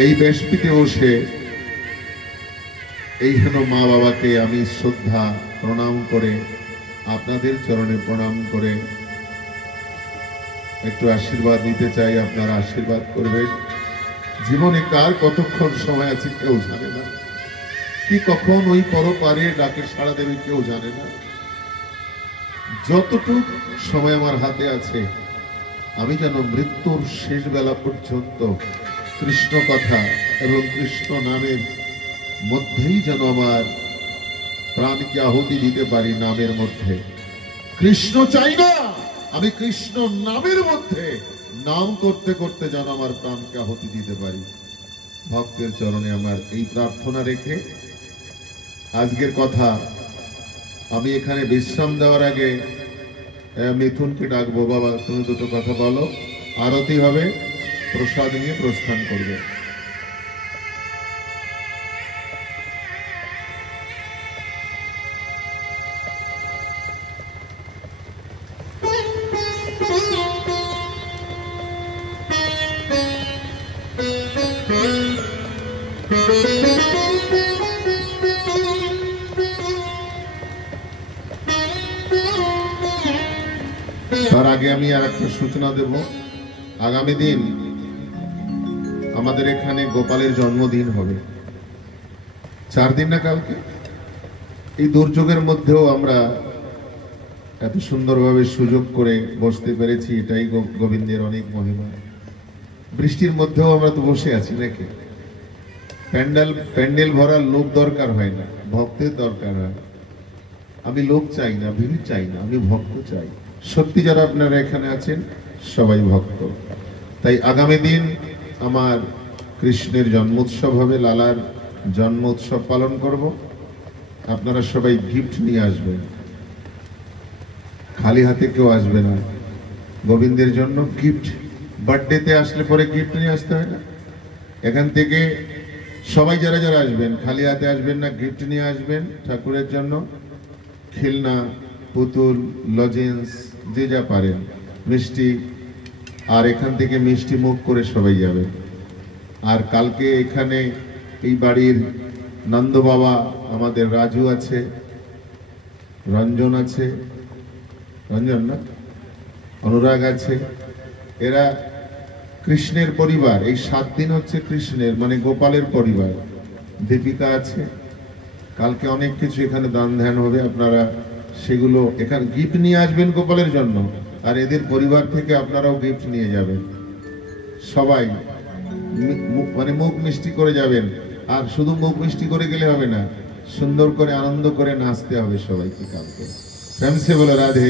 এই বেশপিতে বসে এই হেন মা বাবাকে আমি শ্রদ্ধা প্রণাম করে, আপনাদের চরণে প্রণাম করে একটু আশীর্বাদ নিতে চাই। আপনারা আশীর্বাদ করবেন। জীবনে কার কতক্ষণ সময় আছে কেউ জানে না, কি কখন ওই পরপারে ডাকে সাড়া দেবে কেউ জানে না। যতটুকু সময় আমার হাতে আছে, আমি যেন মৃত্যুর শেষ বেলা পর্যন্ত কৃষ্ণ কথা এবং কৃষ্ণ নামের মধ্যেই যেন আমার প্রাণকে আহুতি দিতে পারি। নামের মধ্যে কৃষ্ণ চাই না, আমি কৃষ্ণ নামের মধ্যে নাম করতে করতে যেন আমার প্রাণকে আহুতি দিতে পারি। ভক্তের চরণে আমার এই প্রার্থনা রেখে আজকের কথা আমি এখানে বিশ্রাম দেওয়ার আগে মিথুনকে ডাকবো। বাবা, তুমি দুটো কথা বলো, আরতি হবে, প্রসাদ নিয়ে প্রস্থান করবে। তার আগে আমি আর একটা সূচনা দেব। আগামী দিন আমাদের এখানে গোপালের জন্মদিন হবে, 4 দিন না কালকে। এই দুর্যোগের মধ্যেও আমরা এত সুন্দরভাবে সুযোগ করে বসতে পেরেছি, এটাই গোবিন্দের অনেক মহিমা। বৃষ্টির মধ্যেও আমরা তো বসে আছি নাকি? প্যান্ডেল ভরার লোক দরকার হয় না, ভক্তের দরকার হয়। আমি লোক চাই না, ভিড় চাই না, আমি ভক্ত চাই। সত্যি যারা আপনারা এখানে আছেন সবাই ভক্ত। তাই আগামী দিন আমার কৃষ্ণের জন্মোৎসব হবে, লালার জন্মোৎসব পালন করব। আপনারা সবাই গিফট নিয়ে আসবেন, খালি হাতে কেউ আসবে না। গোবিন্দের জন্য গিফট, বার্থডেতে আসলে পরে গিফট নিয়ে আসতে হয় না। এখান থেকে সবাই যারা যারা আসবেন খালি হাতে আসবেন না, গিফট নিয়ে আসবেন ঠাকুরের জন্য। খেলনা, পুতুল, লজেন্স, যে যা পারেন, মিষ্টি। আর এখান থেকে মিষ্টি মুখ করে সবাই যাবে। আর কালকে এখানে এই বাড়ির নন্দ বাবা, আমাদের রাজু আছে, রঞ্জন আছে, রঞ্জন না, অনুরাগ আছে, এরা কৃষ্ণের পরিবার। এই 7 দিন হচ্ছে কৃষ্ণের, মানে গোপালের পরিবার। দীপিকা আছে। কালকে অনেক কিছু এখানে দান ধ্যান হবে, আপনারা সেগুলো এখানে গিফট নিয়ে আসবেন গোপালের জন্য। আর এদের পরিবার থেকে আপনারাও গিফট নিয়ে যাবেন। সবাই মানে মুখ মিষ্টি করে যাবেন। আর শুধু মুখ মিষ্টি করে গেলে হবে না, সুন্দর করে আনন্দ করে নাচতে হবে সবাইকে কালকে। প্রেম সে বলো রাধে।